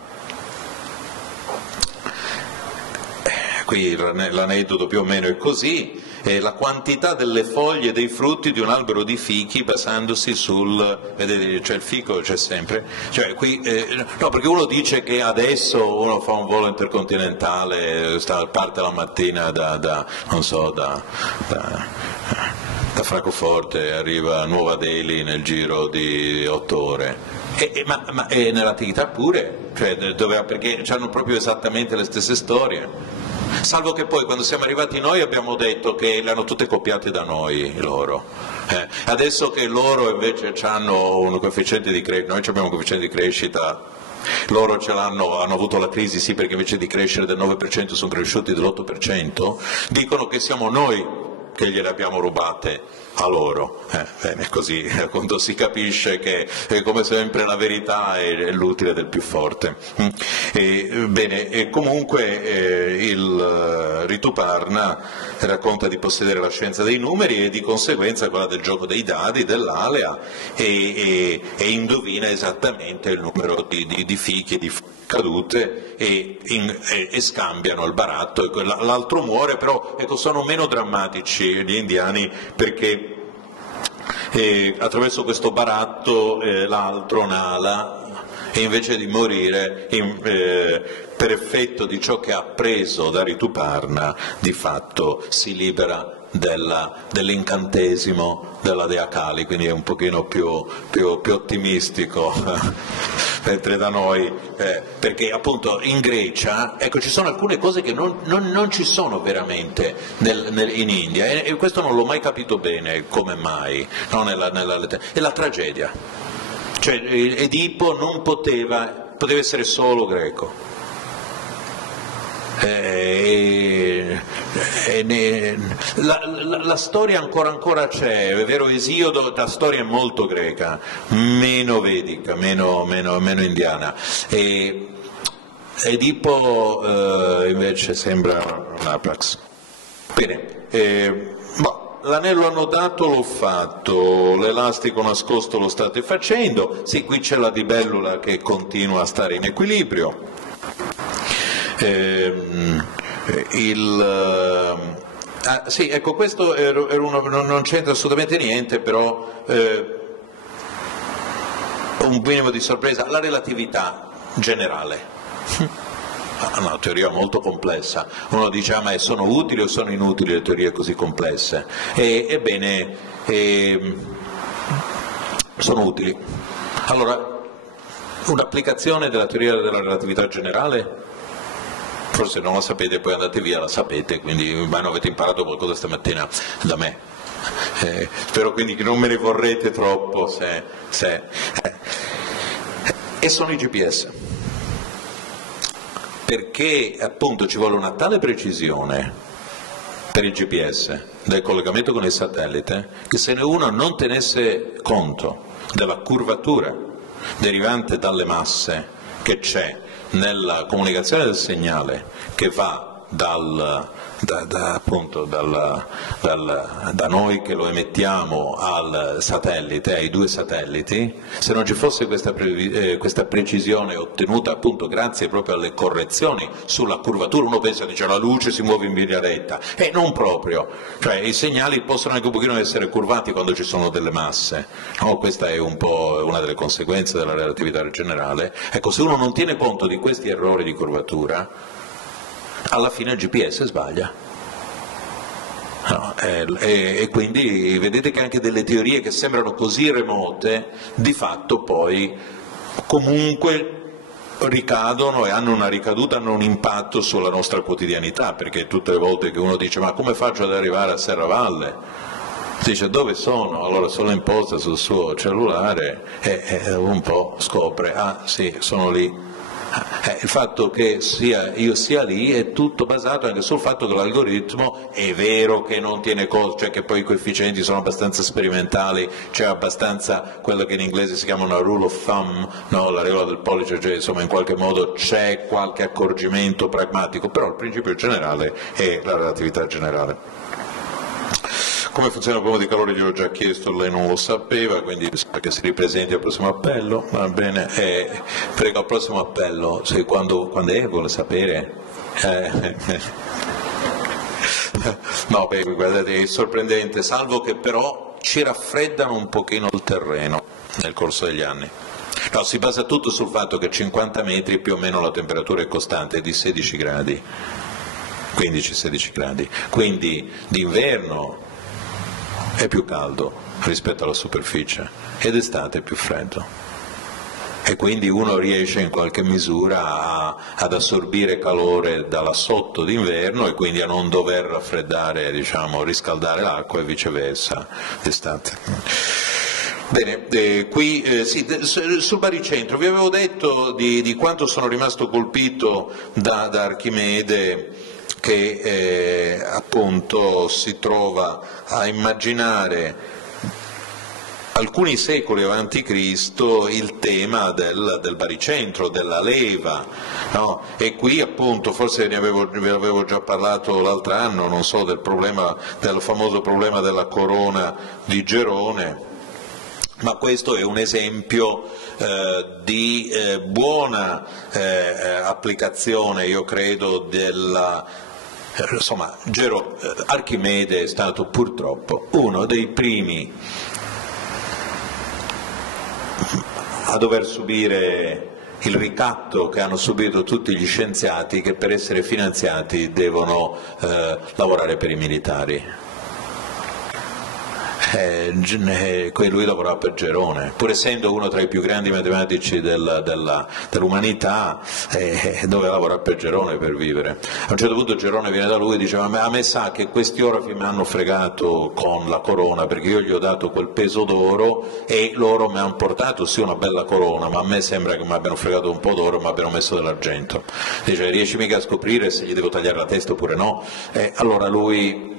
Qui l'aneddoto più o meno è così: la quantità delle foglie e dei frutti di un albero di fichi basandosi vedete, c'è il fico, c'è sempre, cioè qui, no, perché uno dice che adesso uno fa un volo intercontinentale, parte la mattina da Francoforte e arriva a Nuova Delhi nel giro di 8 ore. Ma nell'antichità pure, cioè, perché hanno proprio esattamente le stesse storie. salvo che poi quando siamo arrivati noi abbiamo detto che le hanno tutte copiate da noi loro. Adesso che loro invece hanno un coefficiente di crescita, noi abbiamo un coefficiente di crescita, loro ce l'hanno, hanno avuto la crisi sì perché invece di crescere del 9% sono cresciuti dell'8%, dicono che siamo noi che gliele abbiamo rubate a loro. Bene, così appunto si capisce che come sempre la verità è l'utile del più forte. Bene, comunque il Rituparna racconta di possedere la scienza dei numeri e di conseguenza quella del gioco dei dadi, dell'alea, e indovina esattamente il numero di fichi e di cadute e scambiano il baratto. L'altro muore, però ecco, sono meno drammatici gli indiani perché attraverso questo baratto l'altro nala e invece di morire per effetto di ciò che ha preso da Rituparna di fatto si libera dell'incantesimo della dea Kali, quindi è un pochino più ottimistico mentre da noi, perché appunto in Grecia ecco, ci sono alcune cose che non ci sono veramente in India e questo non l'ho mai capito bene come mai, no? È la tragedia, cioè Edipo non poteva essere solo greco. La storia ancora c'è, è vero, Esiodo, la storia è molto greca, meno vedica, meno indiana. Edipo invece sembra un Aprax. Bene, l'anello annodato l'ho fatto, l'elastico nascosto lo state facendo, sì, qui c'è la libellula che continua a stare in equilibrio. Sì, ecco, questo non c'entra assolutamente niente, però un minimo di sorpresa, la relatività generale. Una teoria molto complessa, uno dice ma sono utili o sono inutili le teorie così complesse? Ebbene, sono utili. Allora, un'applicazione della teoria della relatività generale, forse non la sapete, poi andate via, la sapete, quindi non avete imparato qualcosa stamattina da me. Spero quindi che non me ne vorrete troppo e sono i GPS, perché appunto ci vuole una tale precisione per il GPS del collegamento con il satellite che se uno non tenesse conto della curvatura derivante dalle masse che c'è nella comunicazione del segnale che va da noi che lo emettiamo al satellite, ai due satelliti, se non ci fosse questa precisione ottenuta appunto grazie proprio alle correzioni sulla curvatura, uno pensa che la luce si muove in linea retta, e non proprio, cioè i segnali possono anche un pochino essere curvati quando ci sono delle masse, no? Questa è un po' una delle conseguenze della relatività generale. Ecco, se uno non tiene conto di questi errori di curvatura, alla fine il GPS sbaglia. No, e quindi vedete che anche delle teorie che sembrano così remote di fatto poi comunque ricadono e hanno una ricaduta, hanno un impatto sulla nostra quotidianità, perché tutte le volte che uno dice ma come faccio ad arrivare a Serravalle? Dice dove sono? Allora se lo imposta sul suo cellulare e un po' scopre, ah sì, sono lì. Il fatto che io sia lì è tutto basato anche sul fatto che l'algoritmo è vero che non tiene conto, cioè che poi i coefficienti sono abbastanza sperimentali, c'è abbastanza quello che in inglese si chiama una rule of thumb, no? La regola del pollice, cioè insomma in qualche modo c'è qualche accorgimento pragmatico, però il principio generale è la relatività generale. Come funziona il bombo di calore gliel'ho già chiesto, lei non lo sapeva, quindi spero che si ripresenti al prossimo appello. Va bene, prego al prossimo appello, quando è, vuole sapere? No, beh, guardate, è sorprendente, salvo che però ci raffreddano un pochino il terreno nel corso degli anni. No, si basa tutto sul fatto che a 50 metri più o meno la temperatura è costante, è di 16 gradi, 15-16 gradi, quindi d'inverno è più caldo rispetto alla superficie ed estate è più freddo. e quindi uno riesce in qualche misura ad assorbire calore dalla sotto d'inverno e quindi a non dover raffreddare, diciamo, riscaldare l'acqua e viceversa d'estate. Bene, qui sì, sul baricentro vi avevo detto di quanto sono rimasto colpito da Archimede, che appunto si trova a immaginare alcuni secoli avanti Cristo il tema del baricentro, della leva, no? E qui appunto, forse vi avevo già parlato l'altro anno, non so, del famoso problema della corona di Gerone, ma questo è un esempio di buona applicazione, io credo, insomma, Archimede è stato purtroppo uno dei primi a dover subire il ricatto che hanno subito tutti gli scienziati che per essere finanziati devono lavorare per i militari. Lui lavorava per Gerone, pur essendo uno tra i più grandi matematici dell'umanità, doveva lavorare per Gerone per vivere. A un certo punto Gerone viene da lui e dice: a me sa che questi orofi mi hanno fregato con la corona, perché io gli ho dato quel peso d'oro e loro mi hanno portato sì una bella corona, ma a me sembra che mi abbiano fregato un po' d'oro e mi abbiano messo dell'argento. Dice: riesci mica a scoprire se gli devo tagliare la testa oppure no? Allora lui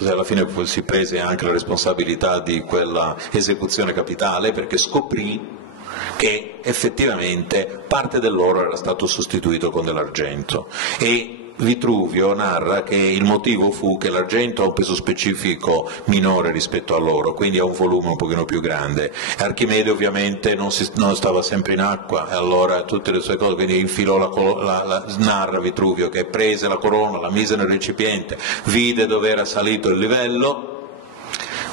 alla fine si prese anche la responsabilità di quella esecuzione capitale, perché scoprì che effettivamente parte dell'oro era stato sostituito con dell'argento, e Vitruvio narra che il motivo fu che l'argento ha un peso specifico minore rispetto all'oro, quindi ha un volume un pochino più grande. Archimede ovviamente non stava sempre in acqua, e allora tutte le sue cose, quindi infilò narra Vitruvio che prese la corona, la mise nel recipiente, vide dove era salito il livello,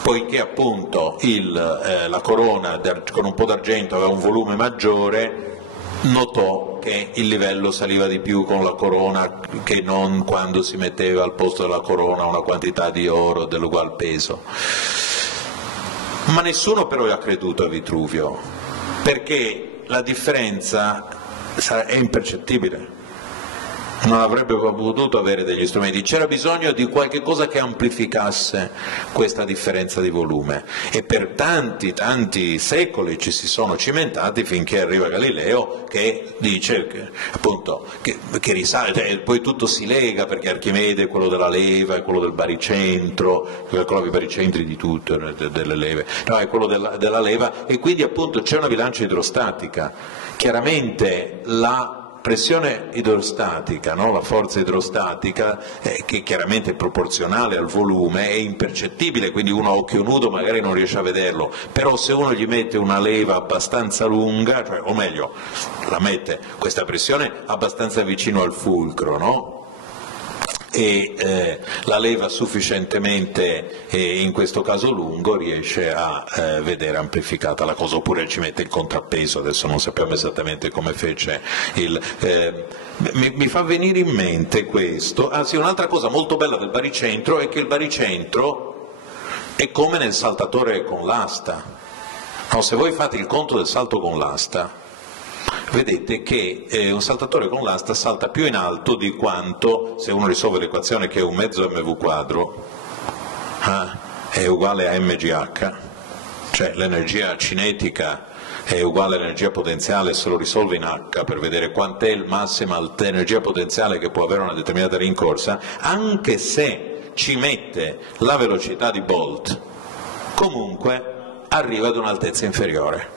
poiché appunto la corona con un po' d'argento aveva un volume maggiore, notò che il livello saliva di più con la corona che non quando si metteva al posto della corona una quantità di oro dell'ugual peso. Ma nessuno però ha creduto a Vitruvio, perché la differenza è impercettibile. Non avrebbe potuto avere degli strumenti, c'era bisogno di qualche cosa che amplificasse questa differenza di volume, e per tanti secoli ci si sono cimentati finché arriva Galileo che dice che, appunto, che risale, e poi tutto si lega, perché Archimede è quello della leva, è quello del baricentro, quello i baricentri di tutte, delle leve, no, è quello della leva, e quindi appunto c'è una bilancia idrostatica. Chiaramente la pressione idrostatica, no? La forza idrostatica, che chiaramente è proporzionale al volume, è impercettibile, quindi uno a occhio nudo magari non riesce a vederlo, però se uno gli mette una leva abbastanza lunga, o meglio, la mette questa pressione abbastanza vicino al fulcro, no? E la leva sufficientemente, in questo caso lungo, riesce a vedere amplificata la cosa, oppure ci mette il contrappeso, adesso non sappiamo esattamente come fece mi fa venire in mente questo. Sì, un'altra cosa molto bella del baricentro è che il baricentro è come nel saltatore con l'asta, no, se voi fate il conto del salto con l'asta, vedete che un saltatore con l'asta salta più in alto di quanto, se uno risolve l'equazione che è un mezzo mv quadro è uguale a mgh, cioè l'energia cinetica è uguale all'energia potenziale, se lo risolve in h per vedere quant'è il massima energia potenziale che può avere una determinata rincorsa, anche se ci mette la velocità di Bolt, comunque arriva ad un'altezza inferiore,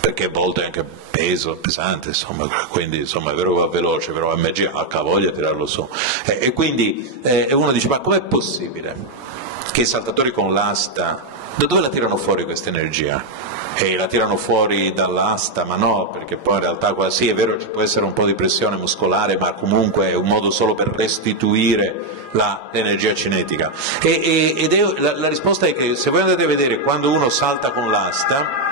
perché Bolt è anche pesante, insomma, quindi insomma è vero che va veloce, però mgh ha voglia di tirarlo su, e quindi uno dice: ma com'è possibile che i saltatori con l'asta, da dove la tirano fuori questa energia? E la tirano fuori dall'asta, ma no, perché poi in realtà sì, è vero, ci può essere un po' di pressione muscolare, ma comunque è un modo solo per restituire l'energia cinetica. La risposta è che se voi andate a vedere quando uno salta con l'asta,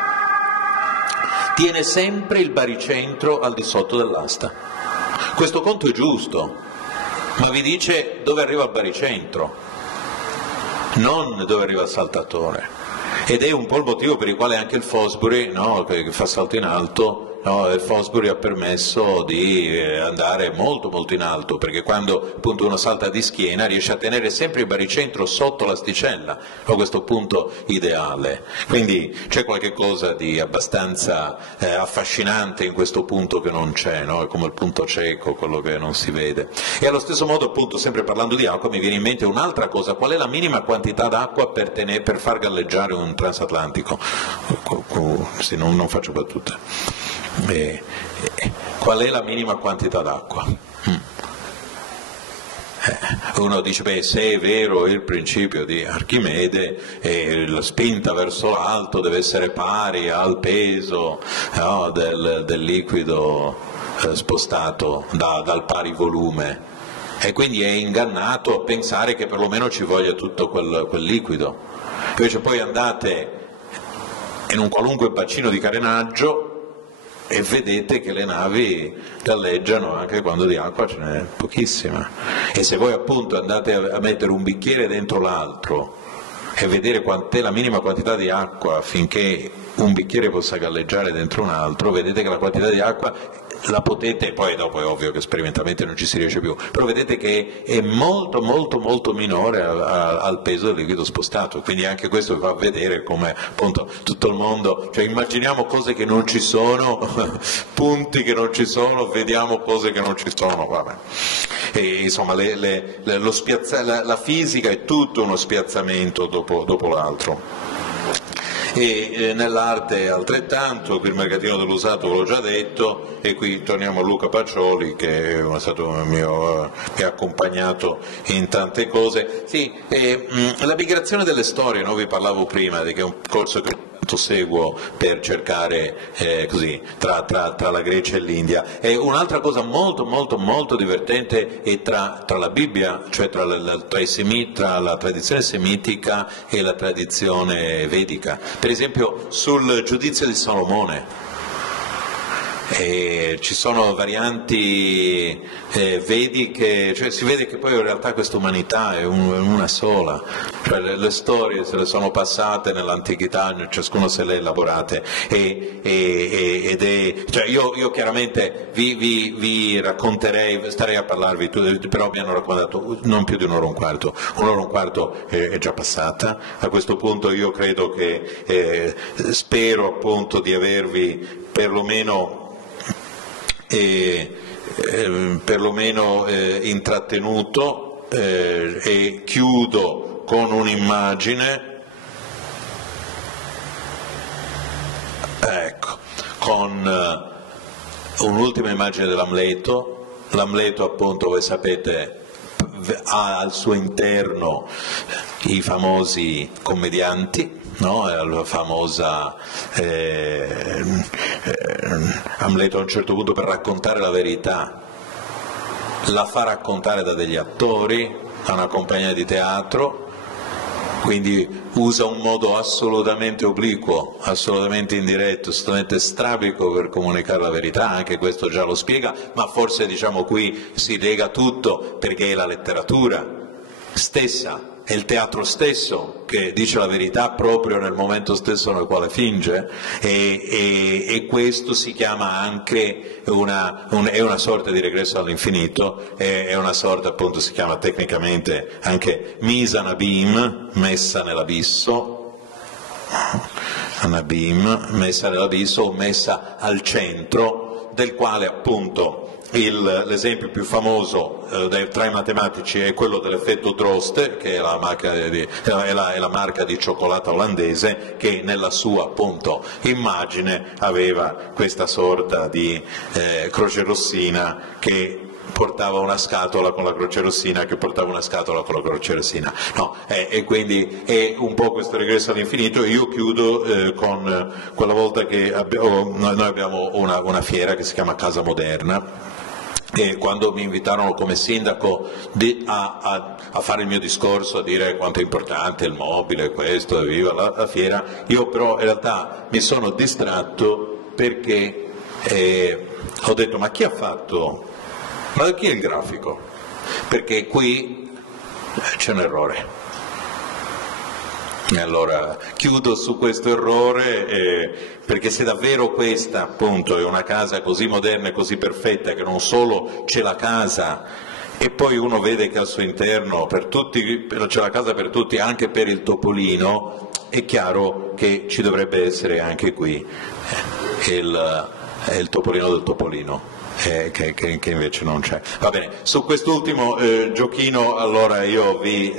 tiene sempre il baricentro al di sotto dell'asta. Questo conto è giusto, ma vi dice dove arriva il baricentro, non dove arriva il saltatore. ed è un po' il motivo per il quale anche il Fosbury, no, che fa salto in alto, no, il Fosbury ha permesso di andare molto molto in alto, perché quando appunto uno salta di schiena riesce a tenere sempre il baricentro sotto l'asticella, a questo punto ideale. Quindi c'è qualche cosa di abbastanza affascinante in questo punto che non c'è, no? È come il punto cieco, quello che non si vede. E allo stesso modo, appunto, sempre parlando di acqua, mi viene in mente un'altra cosa: qual è la minima quantità d'acqua per far galleggiare un transatlantico? Sì, non faccio battute. Qual è la minima quantità d'acqua? Uno dice, beh, se è vero il principio di Archimede, la spinta verso l'alto deve essere pari al peso, no, del liquido spostato dal pari volume, e quindi è ingannato a pensare che perlomeno ci voglia tutto quel liquido. Invece poi andate in un qualunque bacino di carenaggio e vedete che le navi galleggiano anche quando di acqua ce n'è pochissima, e se voi appunto andate a mettere un bicchiere dentro l'altro e vedere quant'è la minima quantità di acqua affinché un bicchiere possa galleggiare dentro un altro, vedete che la quantità di acqua la potete, poi dopo è ovvio che sperimentalmente non ci si riesce più, però vedete che è molto molto molto minore al peso del liquido spostato, quindi anche questo vi fa vedere come appunto tutto il mondo, cioè immaginiamo cose che non ci sono, punti che non ci sono, vediamo cose che non ci sono, vabbè. E, insomma la fisica è tutto uno spiazzamento dopo l'altro. E nell'arte altrettanto, qui il mercatino dell'usato ve l'ho già detto, e qui torniamo a Luca Pacioli, che è stato mi ha accompagnato in tante cose. Sì, la migrazione delle storie, no? Vi parlavo prima, che è un corso che seguo per cercare così tra la Grecia e l'India, e un'altra cosa molto molto molto divertente è tra la Bibbia, cioè tra la tradizione semitica e la tradizione vedica. Per esempio sul giudizio di Salomone ci sono varianti vediche, cioè si vede che poi in realtà questa umanità è una sola, cioè le storie se le sono passate nell'antichità, ciascuno se le ha elaborate, cioè io chiaramente vi racconterei, starei a parlarvi, però mi hanno raccontato non più di un'ora e un quarto, è già passata. A questo punto io credo che spero appunto di avervi perlomeno intrattenuto, e chiudo con un'immagine, ecco, con un'ultima immagine dell'Amleto. L'Amleto appunto, voi sapete, ha al suo interno i famosi commedianti, no? La famosa Amleto a un certo punto, per raccontare la verità, la fa raccontare da degli attori, da una compagnia di teatro, quindi usa un modo assolutamente obliquo, assolutamente indiretto, assolutamente strabico per comunicare la verità, anche questo già lo spiega, ma forse diciamo qui si lega tutto, perché è la letteratura stessa, è il teatro stesso che dice la verità proprio nel momento stesso nel quale finge, e questo si chiama anche è una sorta di regresso all'infinito, è una sorta, appunto, si chiama tecnicamente anche mise en abîme, messa nell'abisso, anabim, messa nell'abisso o messa al centro, del quale appunto l'esempio più famoso tra i matematici è quello dell'effetto Droste, che è la marca di cioccolata olandese, che nella sua appunto immagine aveva questa sorta di croce rossina che portava una scatola con la croce rossina, che portava una scatola con la croce rossina, no, e quindi è un po' questo regresso all'infinito. Io chiudo con quella volta che noi abbiamo una fiera che si chiama Casa Moderna, e quando mi invitarono come sindaco a fare il mio discorso, a dire quanto è importante il mobile, questo, viva la fiera, io però in realtà mi sono distratto perché ho detto: ma chi ha fatto? Ma chi è il grafico? Perché qui c'è un errore. E allora chiudo su questo errore, perché se davvero questa appunto è una casa così moderna e così perfetta, che non solo c'è la casa e poi uno vede che al suo interno c'è la casa per tutti, anche per il topolino, è chiaro che ci dovrebbe essere anche qui il topolino del topolino. Che invece non c'è. Va bene, su quest'ultimo giochino allora io vi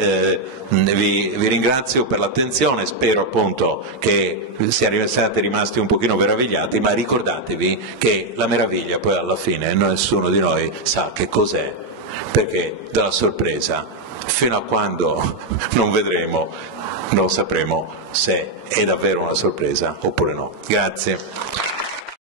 ringrazio per l'attenzione, spero appunto che siate rimasti un pochino meravigliati, ma ricordatevi che la meraviglia poi alla fine nessuno di noi sa che cos'è, perché della sorpresa fino a quando non vedremo non sapremo se è davvero una sorpresa oppure no. Grazie.